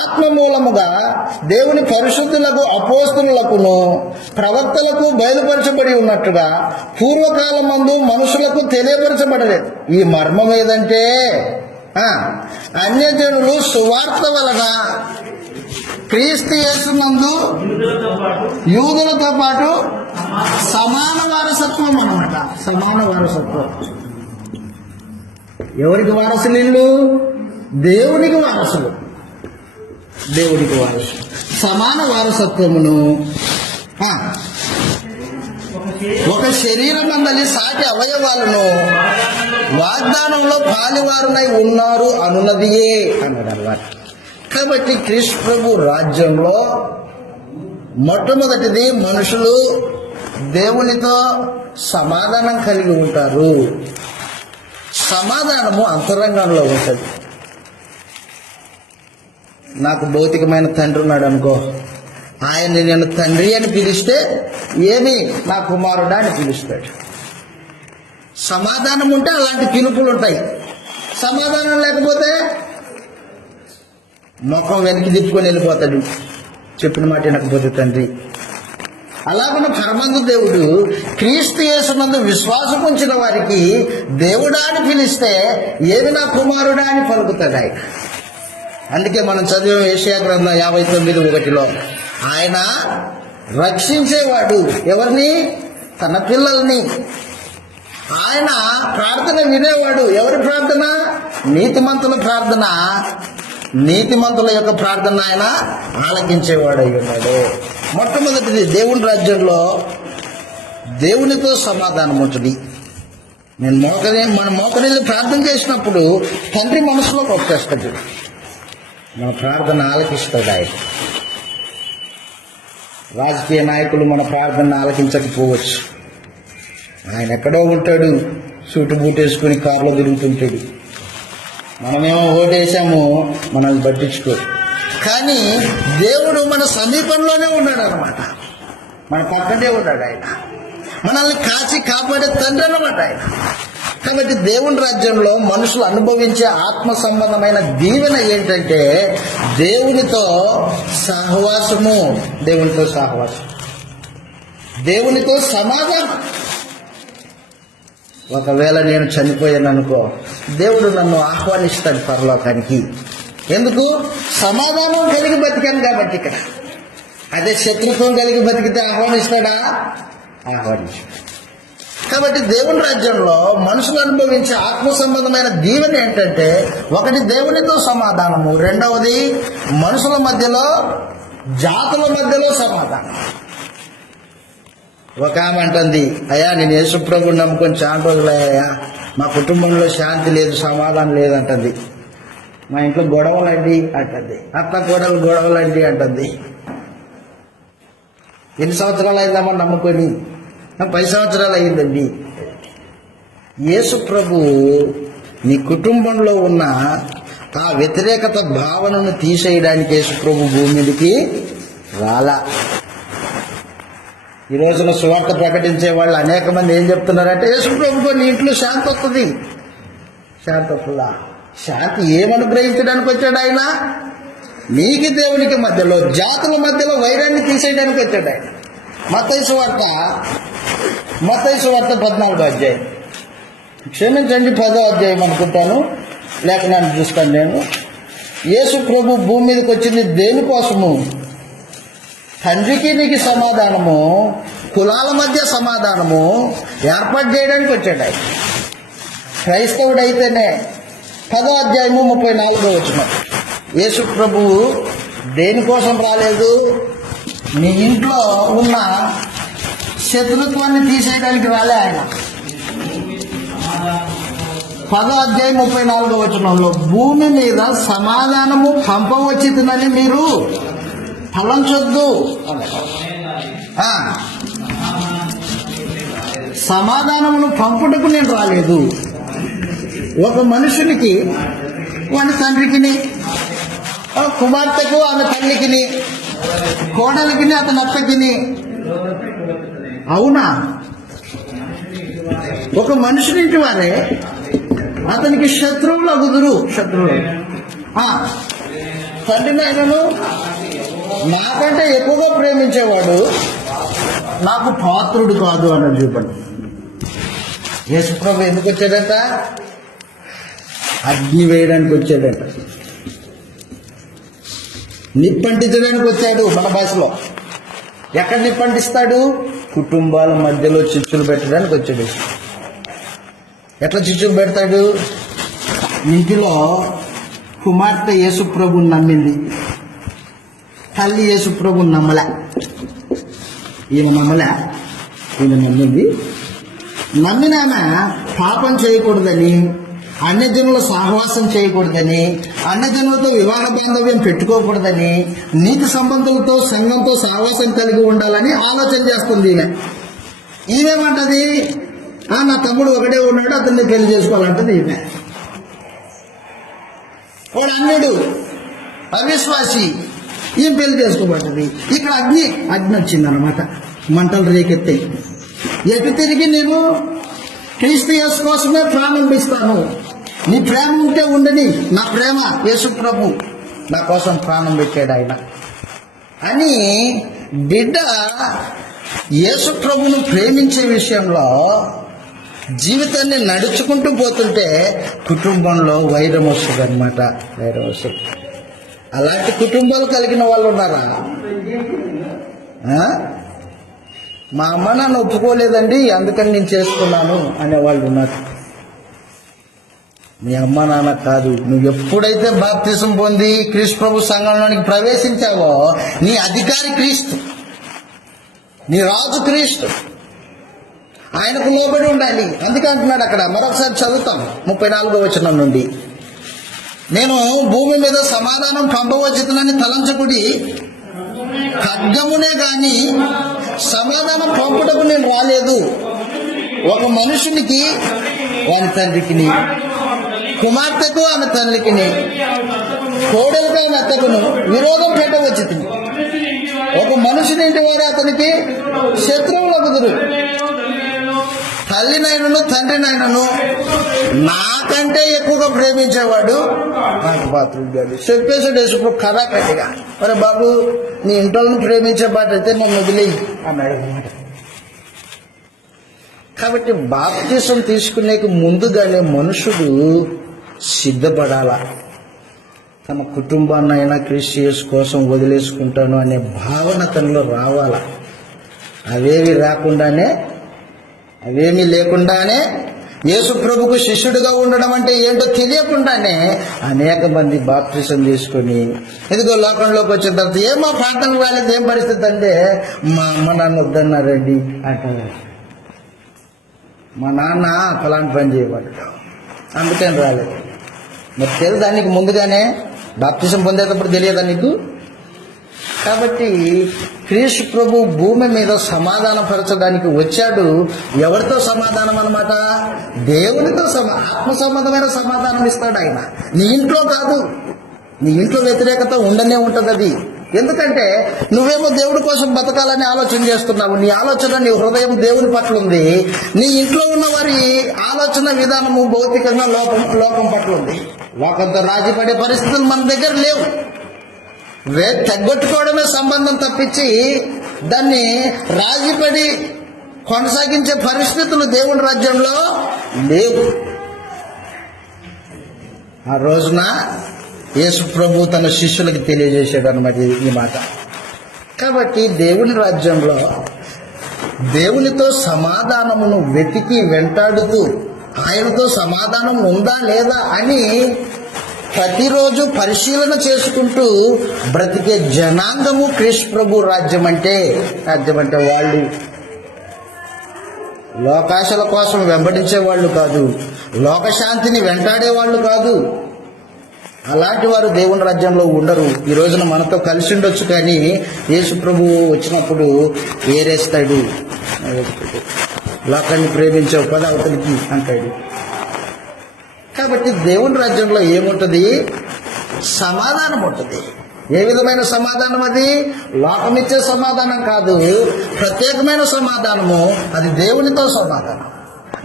ఆత్మ మూలముగా దేవుని పరిశుద్ధులకు అపోస్తులకును ప్రవక్తలకు బయలుపరచబడి ఉన్నట్టుగా పూర్వకాలమందు మనుషులకు తెలియపరచబడలేదు. ఈ మర్మం ఏదంటే అన్యజనులు సువార్త వలన క్రీస్తు యేసునందు యూదులతో పాటు సమాన వారసత్వం అన్నమాట. సమాన వారసత్వం. ఎవరికి వారసులు? ఇల్లు దేవునికి వారసులు. దేవునికి వారసులు. సమాన వారసత్వమును ఒక శరీరం అందలి సాటి అవయవాలను వాగ్దానంలో పాలివారునై ఉన్నారు అనున్నదియే అన్నాడు అన్నమాట. కాబట్టి క్రీస్తు ప్రభు రాజ్యంలో మొట్టమొదటిది మనుషులు దేవునితో సమాధానం కలిగి ఉంటారు. సమాధానము అంతరంగంలో ఉంటుంది. నాకు భౌతికమైన తండ్రి ఉన్నాడు అనుకో, ఆయన్ని నేను తండ్రి అని పిలిస్తే ఏమి నా కుమారుడా అని పిలుస్తాడు. సమాధానం ఉంటే అలాంటి పిలుపులు ఉంటాయి. సమాధానం లేకపోతే ముఖం వెనక్కి తిప్పుకొని వెళ్ళిపోతాడు, చెప్పిన మాట వినకపోతే తండ్రి. అలాగన పరమందు దేవుడు క్రీస్తు యేసునందు విశ్వాసం ఉంచిన వారికి దేవుడా అని పిలిస్తే ఏమి నా కుమారుడా అని పలుకుతాడు ఆయన. అందుకే మనం చదివే యెషయా గ్రంథం 59:1 ఆయన రక్షించేవాడు. ఎవరిని? తన పిల్లల్ని. ఆయన ప్రార్థన వినేవాడు. ఎవరి ప్రార్థన? నీతిమంతుల ప్రార్థన. నీతిమంతుల యొక్క ప్రార్థన ఆయన ఆలకించేవాడు అయి ఉన్నాడు. మొట్టమొదటిది దేవుని రాజ్యంలో దేవునితో సమాధానం ఉంటుంది. మన మోకరిల్ని ప్రార్థన చేసినప్పుడు తండ్రి మనసులోకి వచ్చేస్తాడు. మన ప్రార్థన ఆలకిస్తాడు ఆయన. రాజకీయ నాయకులు మన ప్రార్థన ఆలకించకపోవచ్చు. ఆయన ఎక్కడో ఉంటాడు, సూటు బూట్ వేసుకుని కారులో తిరుగుతుంటాడు. మనమేమో ఓటేసాము, మనల్ని పట్టించుకో. కానీ దేవుడు మన సమీపంలోనే ఉన్నాడు అన్నమాట. మన పక్కనే ఉన్నాడు ఆయన. మనల్ని కాచి కాపాడే తండ్రి అన్నమాట ఆయన. కాబట్టి దేవుని రాజ్యంలో మనుషులు అనుభవించే ఆత్మ సంబంధమైన దీవెన ఏంటంటే దేవునితో సహవాసము. దేవునితో సహవాసం, దేవునితో సమాధానం. ఒకవేళ నేను చనిపోయాను అనుకో, దేవుడు నన్ను ఆహ్వానిస్తాడు పరలోకానికి. ఎందుకు? సమాధానం కలిగి బతికాను కాబట్టి. ఇక్కడ అదే శత్రుత్వం కలిగి బతికితే ఆహ్వానిస్తాడా? ఆహ్వానిస్తాడు. కాబట్టి దేవుని రాజ్యంలో మనుషులు అనుభవించే ఆత్మ సంబంధమైన దీవెన ఏంటంటే ఒకటి దేవునితో సమాధానము, రెండవది మనుషుల మధ్యలో, జాతుల మధ్యలో సమాధానం. ఒక ఆమె అంటుంది, అయ్యా నేను యేసుప్రభుని నమ్ముకొని చాలా రోజులయ్యా, మా కుటుంబంలో శాంతి లేదు, సమాధానం లేదంటుంది. మా ఇంట్లో గొడవలండి అంటుంది. అత్త కోడలు గొడవలండి అంటుంది. ఎన్ని సంవత్సరాలు అయిందమ్మా నమ్ముకొని? 10 సంవత్సరాలు అయ్యిందండి. యేసు ప్రభు నీ కుటుంబంలో ఉన్న ఆ వ్యతిరేకత భావనను తీసేయడానికి యేసు ప్రభు భూమి మీదకి రాలా. ఈ రోజున సువార్త ప్రకటించే వాళ్ళు అనేక మంది ఏం చెప్తున్నారంటే యేసు ప్రభుతో నీ ఇంట్లో శాంతి వస్తుంది. శాంతి వస్తుందా? శాంతి ఏమనుగ్రహించడానికి వచ్చాడు ఆయన? నీకు దేవునికి మధ్యలో, జాతుల మధ్యలో వైరాన్ని తీసేయడానికి వచ్చాడు ఆయన. మత్తయి సువార్త 14వ అధ్యాయం, క్షమించండి 10వ అధ్యాయం అనుకుంటాను, లేఖనాన్ని చూస్తాను నేను. యేసు ప్రభు భూమి మీదకి వచ్చింది దేనికోసము? తండ్రికి నీకు సమాధానము, కులాల మధ్య సమాధానము ఏర్పాటు చేయడానికి వచ్చాడు ఆయన. క్రైస్తవుడు అయితేనే 10వ అధ్యాయము 34వ వచనం. యేసు ప్రభువు దేనికోసం రాలేదు? నీ ఇంట్లో ఉన్న శత్రుత్వాన్ని తీసేయడానికి రాలే ఆయన. 10వ అధ్యాయం 34వ వచనంలో భూమి మీద సమాధానము పంపవచ్చునని మీరు తలంచొద్దు. సమాధానమును పంపుటకు నేను రాలేదు. ఒక మనుషునికి వాని తండ్రికిని, కుమార్తెకు ఆమె తల్లికిని, కోడలికిని అతని అత్తకిని. అవునా? ఒక మనుషునింటి వారే అతనికి శత్రువులు అగుదురు. తండ్రిని ఆయనను నాకంటే ఎక్కువగా ప్రేమించేవాడు నాకు పాత్రుడు కాదు అన్నాడు. చూపండి, యేసుప్రభు ఎందుకు వచ్చాడట? అగ్ని వేయడానికి వచ్చాడట, నిప్పంటించడానికి వచ్చాడు. మన భాషలో ఎక్కడ నిప్పంటిస్తాడు? కుటుంబాల మధ్యలో చిచ్చులు పెట్టడానికి వచ్చాడు. ఎట్లా చిచ్చులు పెడతాడు? ఇంటిలో కుమార్తె యేసుప్రభుని నమ్మింది, తల్లి యేసుప్రభుని నమ్మలే. ఈమె నమ్మింది. నమ్మిన ఆమె పాపం చేయకూడదని, అన్యజనుల సహవాసం చేయకూడదని, అన్యజనులతో వివాహ బాంధవ్యం పెట్టుకోకూడదని, నీతి సంబంధులతో సంఘంతో సహవాసం కలిగి ఉండాలని ఆలోచన చేస్తుంది. ఈమెమంటది? నా తమ్ముడు ఒకటే ఉన్నాడు, అతన్ని పెళ్లి చేసుకోవాలంటది ఈమె. వాడు అన్యుడు, అవిశ్వాసి, ఈమె పెళ్లి చేసుకోబడ్డది. ఇక్కడ అగ్ని వచ్చిందనమాట, మంటలు రేకెత్తాయి. ఎటు తిరిగి నేను క్రీస్తు యేసు కోసమే ప్రాణం ఇస్తాను, నీ ప్రేమ ఉంటే ఉండని, నా ప్రేమ యేసు ప్రభు నా కోసం ప్రాణం పెట్టాడు ఆయన అని బిడ్డ యేసు ప్రభును ప్రేమించే విషయంలో జీవితాన్ని నడుచుకుంటూ పోతుంటే కుటుంబంలో వైరం వస్తుంది అనమాట. వైరం వస్తుంది. అలాంటి కుటుంబాలు కలిగిన వాళ్ళు ఉన్నారా? మా అమ్మ నాన్న ఒప్పుకోలేదండి, అందుకని నేను చేసుకున్నాను అనేవాళ్ళు ఉన్నారు. నీ అమ్మ నాన్న కాదు, నువ్వు ఎప్పుడైతే బాప్తిసం పొంది క్రీస్తు ప్రభు సంఘంలోనికి ప్రవేశించావో నీ అధికారి క్రీస్తు, నీ రాజు క్రీస్తు, ఆయనకు లోబడి ఉండాలి. అందుకే అంటున్నాడు అక్కడ, మరొకసారి చదువుతాం 34వ వచనం నుండి. నేను భూమి మీద సమాధానం పంపవచ్చునని తలంచకుడి, ఖడ్గమునే గాని సమాధానం పంపుటకు నేను రాలేదు. ఒక మనుషునికి వాని తండ్రికిని, కుమార్తెకు ఆమె తల్లికిని, కోడలికి ఆమె అత్తకును విరోధం పెట్టవచ్చును. ఒక మనుషుని ఇంటి వారు అతనికి శత్రువులు కుదురు. తల్లినైనను తండ్రినైనను నాకంటే ఎక్కువగా ప్రేమించేవాడు నాకు పాత్రుడు కాదు. చెప్పేసాడు యేసు కథాకథగా, మరి బాబు నీ ఇంట్లోని ప్రేమించే బాట అయితే నన్ను వదిలేయి అన్నాడు అన్నమాట. కాబట్టి బాప్తిసం తీసుకునే ముందుగానే మనుషుడు సిద్ధపడాల. తమ కుటుంబాన్నైనా క్రీస్తు యేసు కోసం వదిలేసుకుంటాను అనే భావన తనలో రావాల. అవేమీ లేకుండానే యేసు ప్రభుకు శిష్యుడిగా ఉండడం అంటే ఏంటో తెలియకుండానే అనేక మంది బాప్తిసం తీసుకొని ఇదిగో లోకంలోకి వచ్చిన తర్వాత ఏమో ప్రార్థనకు రాలేదు, ఏం పరిస్థితి అంటే మా అమ్మ నాన్న వద్దన్నారండి అంటారు. మా నాన్న ఫలాంటి పని చేయబడ్డ అందుకని రాలేదు. మరి తెలుసు దానికి ముందుగానే బాప్తిసం పొందేటప్పుడు తెలియదా నీకు? కాబట్టి క్రీస్తు ప్రభు భూమి మీద సమాధానపరచడానికి వచ్చాడు. ఎవరితో సమాధానం అన్నమాట? దేవునితో ఆత్మ సంబంధమైన సమాధానం ఇస్తాడు ఆయన. నీ ఇంట్లో కాదు, నీ ఇంట్లో వ్యతిరేకత ఉండనే ఉంటుంది. అది ఎందుకంటే నువ్వేమో దేవుడి కోసం బతకాలని ఆలోచన చేస్తున్నావు. నీ ఆలోచన, నీ హృదయం దేవుని పట్ల ఉంది. నీ ఇంట్లో ఉన్న వారి ఆలోచన విధానము భౌతికంగా లోకం పట్ల ఉంది. లోకంతో రాజీ పడే పరిస్థితులు మన దగ్గర లేవు. తగ్గొట్టుకోవడమే సంబంధం తప్పించి దాన్ని రాజీపడి కొనసాగించే పరిస్థితులు దేవుని రాజ్యంలో లేవు. ఆ రోజున యేసు ప్రభు తన శిష్యులకు తెలియజేశాడు అన్నమాట ఈ మాట. కాబట్టి దేవుని రాజ్యంలో దేవునితో సమాధానమును వెతికి వెంటాడుతూ ఆయనతో సమాధానం ఉందా లేదా అని ప్రతిరోజు పరిశీలన చేసుకుంటూ బ్రతికే జనాంగము క్రీస్తు ప్రభు రాజ్యం అంటే వాళ్ళు లోకాశల కోసం వెంబడించే వాళ్ళు కాదు, లోకశాంతిని వెంటాడే వాళ్ళు కాదు. అలాంటి వారు దేవుని రాజ్యంలో ఉండరు. ఈ రోజున మనతో కలిసి ఉండొచ్చు, కానీ యేసు ప్రభువు వచ్చినప్పుడు ఏరేస్తాడు. లోకాన్ని ప్రేమించే పద అవతలికి అంటాడు. కాబట్టి దేవుని రాజ్యంలో ఏముంటుంది? సమాధానం ఉంటుంది. ఏ విధమైన సమాధానం? అది లోకమిచ్చే సమాధానం కాదు, ప్రత్యేకమైన సమాధానము. అది దేవునితో సమాధానం.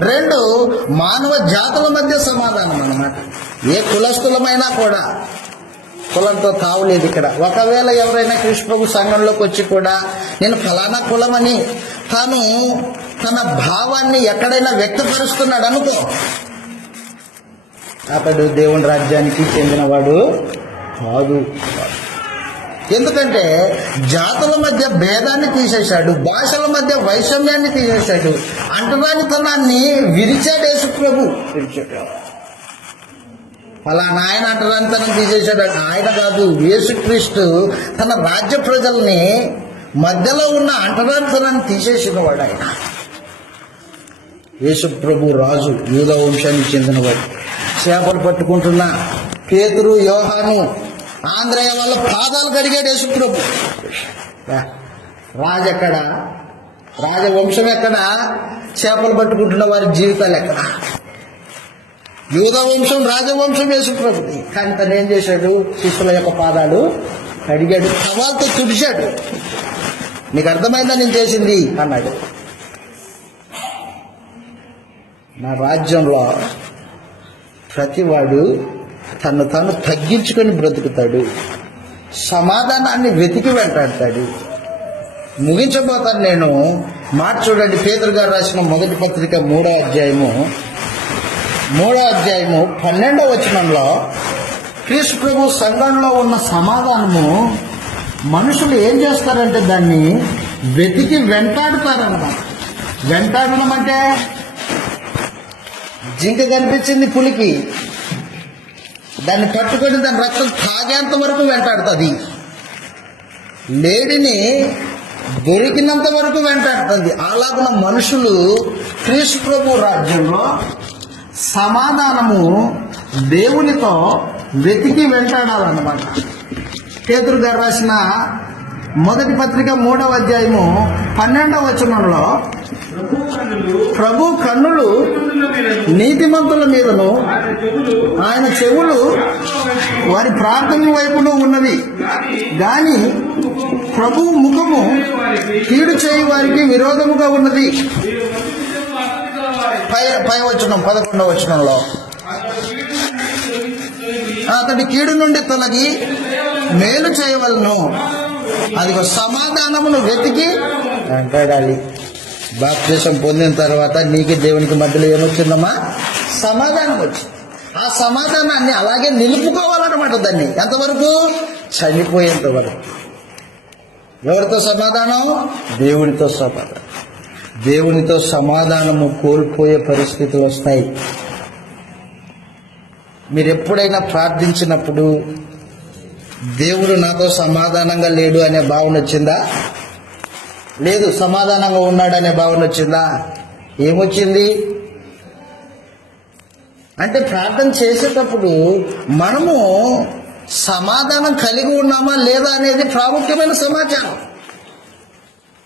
2, మానవ జాతుల మధ్య సమాధానం అన్నమాట. ఏ కులస్థులమైనా కూడా కులంతో తావులేదు ఇక్కడ. ఒకవేళ ఎవరైనా కృష్ణ ప్రభు సంఘంలోకి వచ్చి కూడా నేను ఫలానా కులమని తాను తన భావాన్ని ఎక్కడైనా వ్యక్తపరుస్తున్నాడు అనుకో, అతడు దేవుని రాజ్యానికి చెందినవాడు కాదు. ఎందుకంటే జాతుల మధ్య భేదాన్ని తీసేశాడు, భాషల మధ్య వైషమ్యాన్ని తీసేశాడు, అంటరానితనాన్ని విరిచాడు యేసు ప్రభు. అలా ఆయన అంటరానితనం తీసేశాడు. ఆయన కాదు, యేసుక్రీస్తు తన రాజ్య ప్రజల్ని మధ్యలో ఉన్న అంటరానితనాన్ని తీసేసిన వాడు. ఆయన యేసు ప్రభు రాజు, యూదా వంశానికి చెందినవాడు. చేపలు పట్టుకుంటున్న పేతురు, యోహాను, ఆంధ్రయ్య వాళ్ళ పాదాలు కడిగాడు యేసు ప్రభు. రాజు ఎక్కడ? రాజవంశం ఎక్కడ? చేపలు పట్టుకుంటున్న వారి జీవితాలు ఎక్కడ? యూదా వంశం, రాజవంశం యేసు ప్రభుది. కానీ తను ఏం చేశాడు? శిష్యుల యొక్క పాదాలు కడిగాడు, సవాల్తో తుడిచాడు. నీకు అర్థమైందా నేను చేసింది అన్నాడు. నా రాజ్యంలో ప్రతివాడు తను తాను తగ్గించుకొని బ్రతుకుతాడు, సమాధానాన్ని వెతికి వెంటాడతాడు. ముగించబోతాను నేను. మాట చూడండి, పేతురు గారు రాసిన మొదటి పత్రిక 3వ అధ్యాయము 12వ వచనంలో క్రీస్తు ప్రభు సంఘంలో ఉన్న సమాధానము మనుషులు ఏం చేస్తారంటే దాన్ని వెతికి వెంటాడుతారన్నమాట. వెంటాడడం అంటే జింక కనిపించింది పులికి, దాన్ని పట్టుకొని దాని రక్తం తాగేంత వరకు వెంటాడుతుంది. లేడిని దొరికినంత వరకు వెంటాడుతుంది. అలాగున్న మనుషులు క్రీస్తు ప్రభు రాజ్యంలో సమాధానము దేవునితో వెతికి వెంటాడాలన్నమాట. పేతురు గారు రాసిన మొదటి పత్రిక 3వ అధ్యాయము 12వ వచనంలో ప్రభు కన్నులు నీతిమంతుల మీదను ఆయన చెవులు వారి ప్రార్థన వైపును ఉన్నవి, గాని ప్రభు ముఖము కీడు చేయి వారికి విరోధముగా ఉన్నది. పై వచనం 11వ వచనంలో అతడి కీడు నుండి తొలగి మేలు చేయవలను, అది సమాధానమును వెతికి వెంటాడాలి. బాప్తిసం పొందిన తర్వాత నీకు దేవునికి మధ్యలో ఏమొచ్చిందమ్మా? సమాధానం వచ్చింది. ఆ సమాధానాన్ని అలాగే నిలుపుకోవాలన్నమాట. దాన్ని ఎంతవరకు? చనిపోయేంత వరకు. ఎవరితో సమాధానం? దేవునితో సమాధానం. దేవునితో సమాధానము కోల్పోయే పరిస్థితులు వస్తాయి. మీరు ఎప్పుడైనా ప్రార్థించినప్పుడు దేవుడు నాతో సమాధానంగా లేడు అనే భావన వచ్చిందా? లేదు, సమాధానంగా ఉన్నాడనే భావన వచ్చిందా? ఏమొచ్చింది అంటే ప్రార్థన చేసేటప్పుడు మనము సమాధానం కలిగి ఉన్నామా లేదా అనేది ప్రాముఖ్యమైన సమాచారం.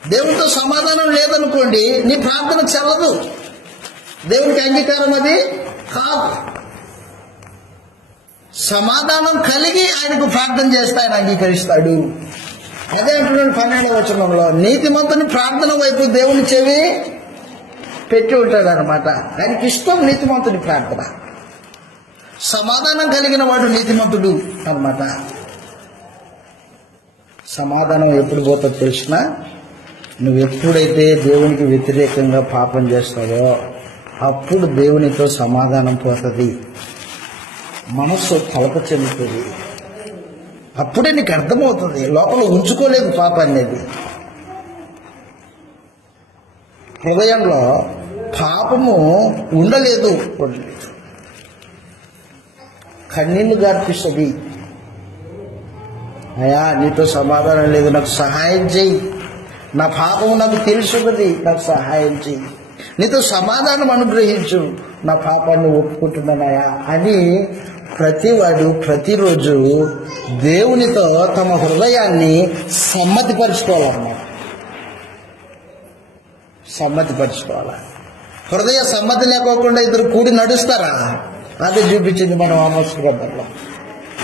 దేవునితో సమాధానం లేదనుకోండి, నీ ప్రార్థన చెల్లదు, దేవునికి అంగీకారం అది కాదు. సమాధానం కలిగి ఆయనకు ప్రార్థన చేస్తే ఆయన అంగీకరిస్తాడు. అదే అంటున్నాడు 12వ వచనంలో, నీతిమంతుని ప్రార్థన వైపు దేవుని చెవి పెట్టి ఉంటాడు అనమాట. ఆయనకి ఇష్టం నీతిమంతుని ప్రార్థన. సమాధానం కలిగిన వాడు నీతిమంతుడు అనమాట. సమాధానం ఎప్పుడు పోతుందో తెలిసినా, నువ్వు ఎప్పుడైతే దేవునికి వ్యతిరేకంగా పాపం చేస్తావో అప్పుడు దేవునితో సమాధానం పోతుంది, మనస్సు కలప చెందుతుంది. అప్పుడే నీకు అర్థమవుతుంది లోపల ఉంచుకోలేదు పాపం అనేది. హృదయంలో పాపము ఉండలేదు, కన్నీళ్లు గార్పిస్తుంది. అయ్యా నీతో సమాధానం లేదు, నాకు సహాయం చెయ్యి, నా పాపము నాకు తెలుసున్నది, నాకు సహాయం చెయ్యి, నీతో సమాధానం అనుగ్రహించు, నా పాపాన్ని ఒప్పుకుంటున్నానయా అని ప్రతివాడు ప్రతిరోజు దేవునితో తమ హృదయాన్ని సమ్మతిపరుచుకోవాలన్నమాట. సమ్మతిపరుచుకోవాలి. హృదయ సమ్మతి లేకోకుండా ఇద్దరు కూడి నడుస్తారా? అదే చూపించింది మనం ఆమోస్ గ్రంథంలో.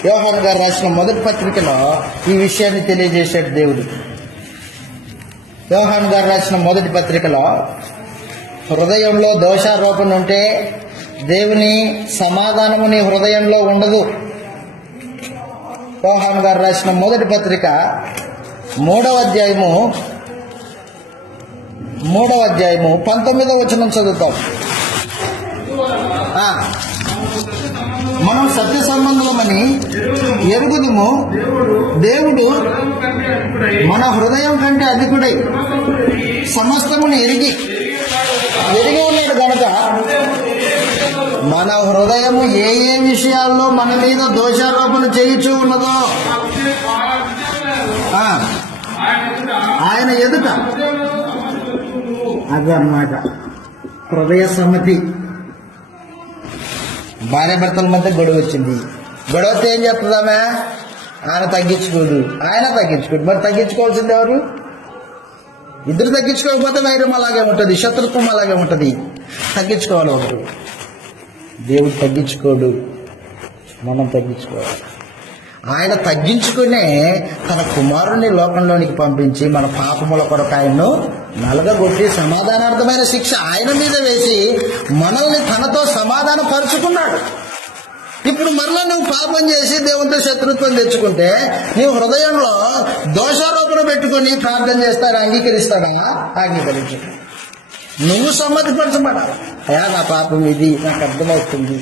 యోహాను గారు రాసిన మొదటి పత్రికలో ఈ విషయాన్ని తెలియజేశాడు దేవుడు. యోహాను గారు రాసిన మొదటి పత్రికలో హృదయంలో దోషారోపణ ఉంటే దేవుని సమాధానము నీ హృదయంలో ఉండదు. యోహాను గారు రాసిన మొదటి పత్రిక 3వ అధ్యాయము 19వ వచనం చదువుతాం. మనం సత్య సంబంధమని ఎరుగుదుము, దేవుడు మన హృదయం కంటే అధికుడై సమస్తమును ఎరిగి ఉన్నాడు గనక మన హృదయము ఏ ఏ విషయాల్లో మన మీద దోషారోపణ చేయించు ఉన్నదో ఆయన ఎదుట, అదన్నమాట హృదయ సమ్మతి. భార్య భర్తల మధ్య గొడవ వచ్చింది. గొడవతో ఏం చెప్తుందామే? ఆయన తగ్గించుకోడు. మరి తగ్గించుకోవాల్సింది ఎవరు? ఇద్దరు తగ్గించుకోకపోతే వైరం అలాగే ఉంటుంది, శత్రుత్వం అలాగే ఉంటుంది. తగ్గించుకోవాలి ఒకరు. దేవుడు తగ్గించుకోడు, మనం తగ్గించుకోవాలి. ఆయన తగ్గించుకునే తన కుమారుని లోకంలోనికి పంపించి మన పాపముల కొరకు ఆయన్ను నలగగొట్టి సమాధానార్థమైన శిక్ష ఆయన మీద వేసి మనల్ని తనతో సమాధానం పరుచుకున్నాడు. ఇప్పుడు మరలా నువ్వు పాపం చేసి దేవునితో శత్రుత్వం తెచ్చుకుంటే నీవు హృదయంలో దోషారోపణ పెట్టుకొని ప్రార్థన చేస్తారా? అంగీకరిస్తాడా? అంగీకరించు. నువ్వు సమ్మతిపరచబడాలి. అయ్యా నా పాపం ఇది, నాకు అర్థమవుతుంది,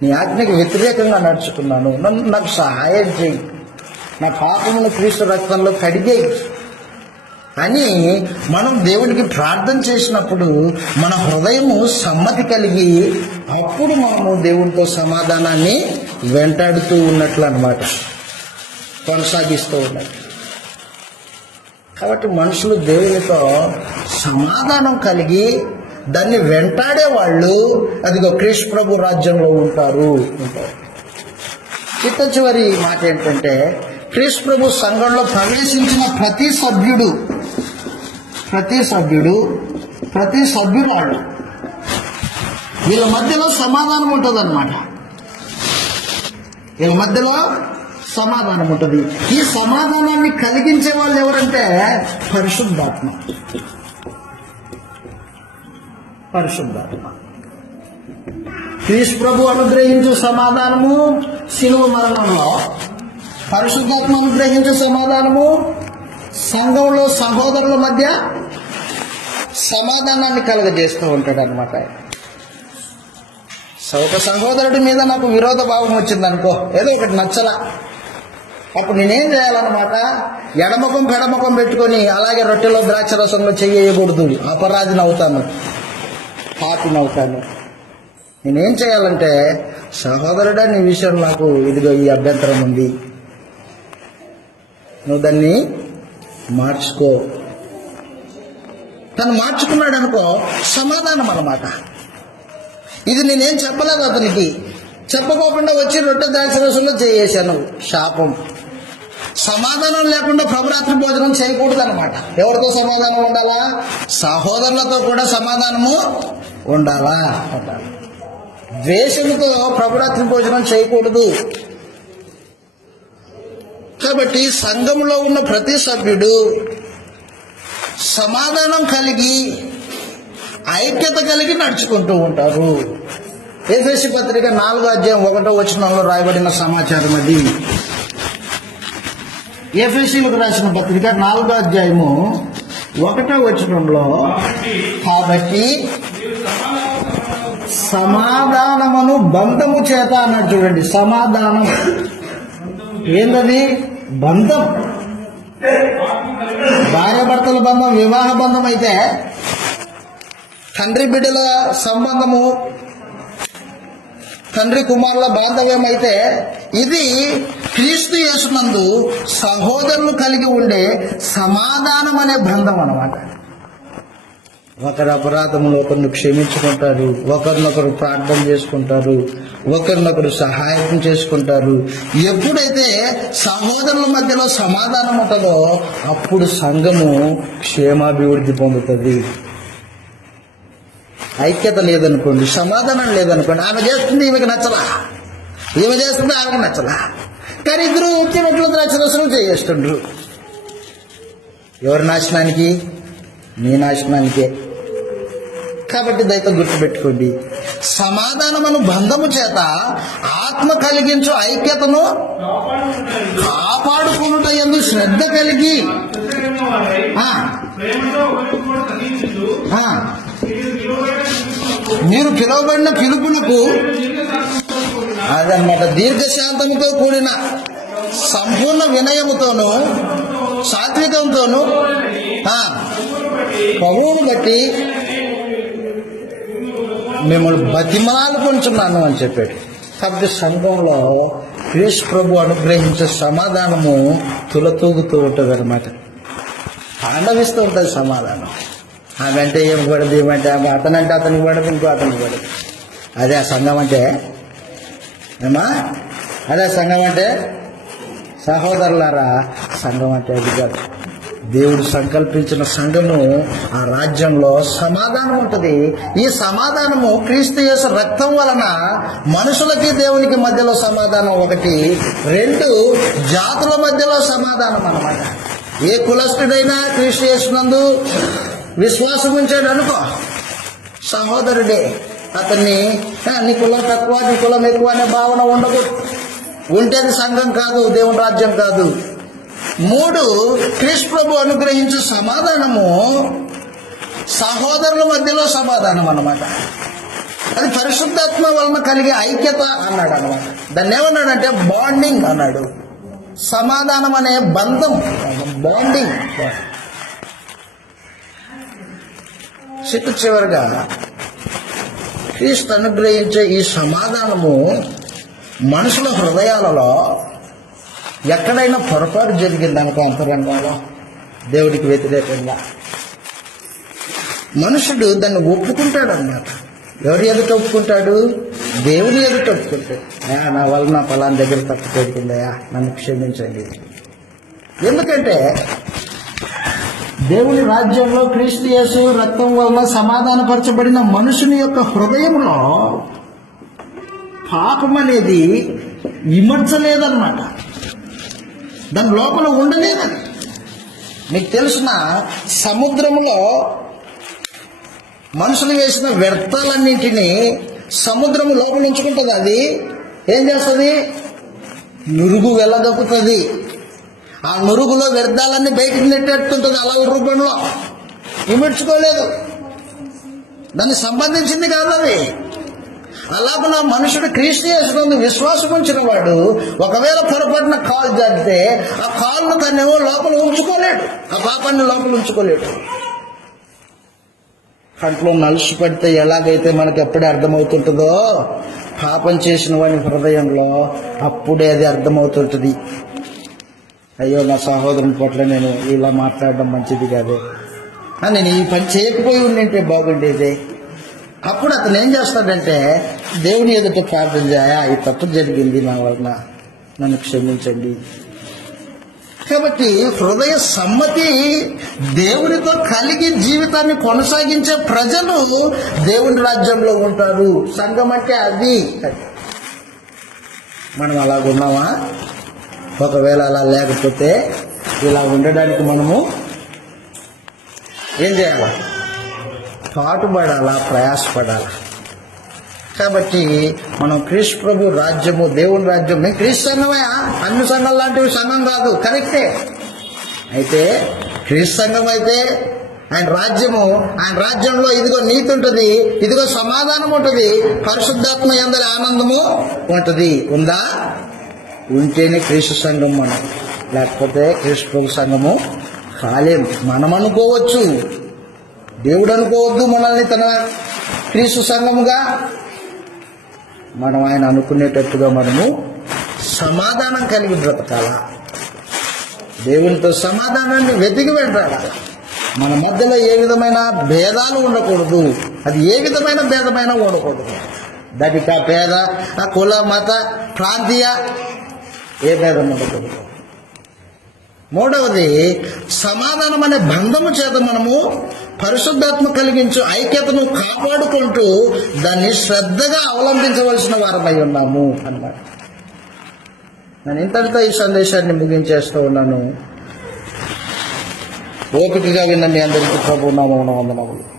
నీ ఆజ్ఞకి వ్యతిరేకంగా నడుచుకున్నాను, నాకు సహాయం చేయి, నా పాపమును క్రీస్తు రక్తంలో కడిగేయి అని మనం దేవుడికి ప్రార్థన చేసినప్పుడు మన హృదయము సమ్మతి కలిగి అప్పుడు మనము దేవుడితో సమాధానాన్ని వెంటాడుతూ ఉన్నట్లు అన్నమాట, కొనసాగిస్తూ ఉన్నట్లు. కాబట్టి మనుషులు దేవునితో సమాధానం కలిగి దాన్ని వెంటాడే వాళ్ళు అదిగో క్రీస్తు ప్రభు రాజ్యంలో ఉంటారు. చివరి మాట ఏంటంటే, క్రీస్తు ప్రభు సంఘంలో ప్రవేశించిన ప్రతి సభ్యురాళ్ళు వీళ్ళ మధ్యలో సమాధానం ఉంటుంది అన్నమాట. వీళ్ళ మధ్యలో సమాధానం ఉంటుంది. ఈ సమాధానాన్ని కలిగించే వాళ్ళు ఎవరంటే పరిశుద్ధాత్మ. క్రీస్తు ప్రభు అనుగ్రహించే సమాధానము శిలువ మరణంలో, పరిశుద్ధాత్మ అనుగ్రహించే సమాధానము సంఘంలో సహోదరుల మధ్య సమాధానాన్ని కలుగజేస్తూ ఉంటాడు అనమాట. ఒక సహోదరుడి మీద నాకు విరోధ భావం వచ్చిందనుకో, ఏదో ఒకటి నచ్చలా, అప్పుడు నేనేం చేయాలన్నమాట? ఎడముఖం పెడముఖం పెట్టుకొని అలాగే రొట్టెలో ద్రాక్ష రసంలో చెయ్యకూడదు. అపరాధిని అవుతాను, పాపిని అవుతాను. నేనేం చేయాలంటే, సహోదరుడా నీ విషయం నాకు ఇదిగో ఈ అభ్యంతరం ఉంది, నువ్వు దాన్ని మార్చుకో. తను మార్చుకున్నాడు అనుకో, సమాధానం అన్నమాట. ఇది నేనేం చెప్పలేదు అతనికి, చెప్పకోకుండా వచ్చి రొట్టె ద్రాక్ష రసంలో చేయేశాను, శాపం. సమాధానం లేకుండా ప్రభురాత్రి భోజనం చేయకూడదు అనమాట. ఎవరితో సమాధానం ఉండాలా? సహోదరులతో కూడా సమాధానము ఉండాలా. ద్వేషంతో ప్రభురాత్రి భోజనం చేయకూడదు. కాబట్టి సంఘంలో ఉన్న ప్రతి సభ్యుడు సమాధానం కలిగి ఐక్యత కలిగి నడుచుకుంటూ ఉంటారు. ఎఫెసీ పత్రిక 4:1 రాయబడిన సమాచారం అది. ఎఫెసీలకు రాసిన పత్రిక 4:1 కాబట్టి సమాధానమును బంధము చేత అన్నాడు. చూడండి, సమాధానం ఏంటది? బంధం. భార్యాభర్తల బంధం వివాహ బంధం అయితే, తండ్రి బిడ్డల సంబంధము తండ్రి కుమారుల బాంధవ్యం అయితే, ఇది క్రీస్తు యేసునందు సహోదరులు కలిగి ఉండే సమాధానం అనే బంధం అన్నమాట. ఒకరి అపరాధములు ఒకరిని క్షమించుకుంటారు, ఒకరినొకరు ప్రార్థన చేసుకుంటారు, ఒకరినొకరు సహాయం చేసుకుంటారు. ఎప్పుడైతే సహోదరుల మధ్యలో సమాధానం ఉంటుందో అప్పుడు సంఘము క్షేమాభివృద్ధి పొందుతుంది. ఐక్యత లేదనుకోండి, సమాధానం లేదనుకోండి, ఆమె చేస్తుంది ఈమెకి నచ్చలా, ఈమె చేస్తుంది ఆమెకి నచ్చలా, కానీ ఇద్దరు ఉత్తినట్లు ద్రాక్షరసం చేస్తుండ్రు. ఎవరి నాశనానికి? మీ నాశనానికే. కాబట్టి దయతో గుర్తుపెట్టుకోండి, సమాధానమును బంధము చేత ఆత్మ కలిగించు ఐక్యతను కాపాడుకునుట యందు శ్రద్ధ కలిగి మీరు పిలువబడిన పిలుపునకు అదన్నమాట దీర్ఘశాంతముతో కూడిన సంపూర్ణ వినయముతోను సాత్వికంతోను ప్రభువును బట్టి మిమ్మల్ని బతిమాలు కొంచున్నాను అని చెప్పాడు. కాబట్టి సంఘంలో క్రీస్తు ప్రభు అనుగ్రహించే సమాధానము తులతూగుతూ ఉంటుంది అనమాట. తాండవిస్తూ ఉంటుంది సమాధానం. ఆమె అంటే ఏం పడదు, ఏమంటే ఆమె అతనంటే అతనికి పడదు, ఇంకో అతనికి పడదు. అదే ఆ సంఘం అంటే ఏమా? అదే సంఘం అంటే సహోదరులారా, సంఘం అంటే అది కాదు. దేవుడు సంకల్పించిన సంఘము, ఆ రాజ్యంలో సమాధానం ఉంటుంది. ఈ సమాధానము క్రీస్తు యేసు రక్తం వలన మనుషులకి దేవునికి మధ్యలో సమాధానం ఒకటి, 2 జాతుల మధ్యలో సమాధానం అన్నమాట. ఏ కులస్తుడైనా క్రీస్తు యేసునందు విశ్వాసం ఉంచాడు అనుకో, సహోదరుడే. అతన్ని నీ కులం తక్కువ, నీ కులం ఎక్కువ అనే భావన ఉండకూడదు. ఉంటేది సంఘం కాదు, దేవుని రాజ్యం కాదు. 3 క్రీస్తు ప్రభు అనుగ్రహించే సమాధానము సహోదరుల మధ్యలో సమాధానం అన్నమాట. అది పరిశుద్ధాత్మ వలన కలిగే ఐక్యత అన్నాడు అన్నమాట. దాన్ని ఏమన్నాడంటే బాండింగ్ అన్నాడు. సమాధానం అనే బంధం, బాండింగ్. చివరిగా క్రీస్తు అనుగ్రహించే ఈ సమాధానము మనుషుల హృదయాలలో ఎక్కడైనా పొరపాటు జరిగిందనుకో, అంతరంగంలో దేవుడికి వ్యతిరేకంగా, మనుషుడు దాన్ని ఒప్పుకుంటాడు అన్నమాట. ఎవరి ఎదుట ఒప్పుకుంటాడు? దేవుని ఎదుట ఒప్పుకుంటాడు. నా వలన ఫలాని దగ్గర తప్పు జరిగిందయా, నన్ను క్షమించండి. ఎందుకంటే దేవుని రాజ్యంలో క్రీస్తు యేసు రక్తం వలన సమాధానపరచబడిన మనుషుని యొక్క హృదయంలో పాపం అనేది ఇమర్చలేదన్నమాట. దాని లోపల ఉండలేదని. మీకు తెలిసిన సముద్రంలో మనుషులు వేసిన వ్యర్థాలన్నింటినీ సముద్రం లోపల ఉంచుకుంటుంది. అది ఏం చేస్తుంది? నురుగు వెళ్ళదొక్కుతుంది. ఆ నురుగులో వ్యర్థాలన్నీ బయటికి నెట్టేస్తుంటుంది. అలా రూపంలో ఇమిడ్చుకోలేదు, దానికి సంబంధించింది కాదు అది. అలాగ మనుషుడు క్రీస్తు యేసునందు విశ్వాసం ఉంచిన వాడు ఒకవేళ పొరపాటున కాలు జారితే ఆ కాలును తనేమో లోపల ఉంచుకోలేడు, ఆ పాపాన్ని లోపల ఉంచుకోలేడు. కంట్లో నలుసు పడితే ఎలాగైతే మనకి ఎప్పుడే అర్థమవుతుంటుందో, పాపం చేసిన వాడి హృదయంలో అప్పుడే అది అర్థమవుతుంటుంది. అయ్యో, నా సహోదరుని పట్ల నేను ఇలా మాట్లాడడం మంచిది కాదు, నేను ఈ పని చేయకపోయి ఉండింటే బాగుండేది. అప్పుడు అతను ఏం చేస్తాడంటే దేవుని ఎదుట ప్రార్థన చేయ, ఈ తప్పు జరిగింది నా వలన, నన్ను క్షమించండి. కాబట్టి హృదయ సమ్మతి దేవునితో కలిగి జీవితాన్ని కొనసాగించే ప్రజలు దేవుని రాజ్యంలో ఉంటారు. సంఘం అంటే అది. మనం అలాగున్నామా? ఒకవేళ అలా లేకపోతే ఇలా ఉండడానికి మనము ఏం చేయాలి? పాటుపడాలా, ప్రయాసపడాలా. కాబట్టి మనం క్రీస్తు ప్రభు రాజ్యము, దేవుని రాజ్యం. మేము క్రీస్తు సంఘమే, అన్ని సంఘాలు లాంటివి సంఘం కాదు, కరెక్టే. అయితే క్రీస్తు సంఘం అయితే ఆయన రాజ్యము, ఆయన రాజ్యంలో ఇదిగో నీతి ఉంటుంది, ఇదిగో సమాధానం ఉంటుంది, పరిశుద్ధాత్మ యందలి ఆనందము ఉంటుంది. ఉందా? ఉంటేనే క్రీస్తు సంఘం మనం, లేకపోతే క్రీస్తు ప్రభు సంఘము కాలేం. మనం అనుకోవచ్చు, దేవుడు అనుకోవద్దు మనల్ని తన క్రీస్తు సంఘముగా. మనం ఆయన అనుకునేటట్టుగా మనము సమాధానం కలిగి బ్రతకాలా, దేవునితో సమాధానాన్ని వెతికి వెళ్ళాలి. మన మధ్యలో ఏ విధమైన భేదాలు ఉండకూడదు. అది ఏ విధమైన భేదమైనా ఉండకూడదు. దళిత, పేద, కుల, మత, ప్రాంతీయ ఏ భేదం ఉండకూడదు. మూడవది, సమాధానం అనే బంధము చేత మనము పరిశుద్ధాత్మ కలిగించు ఐక్యతను కాపాడుకుంటూ దాన్ని శ్రద్ధగా అవలంబించవలసిన వారమై ఉన్నాము అన్నమాట. నేను ఇంతటితో ఈ సందేశాన్ని ముగించేస్తూ ఉన్నాను. ఓపికగా విన్న మీ అందరికీ ప్రభువు నామమున వందనములు.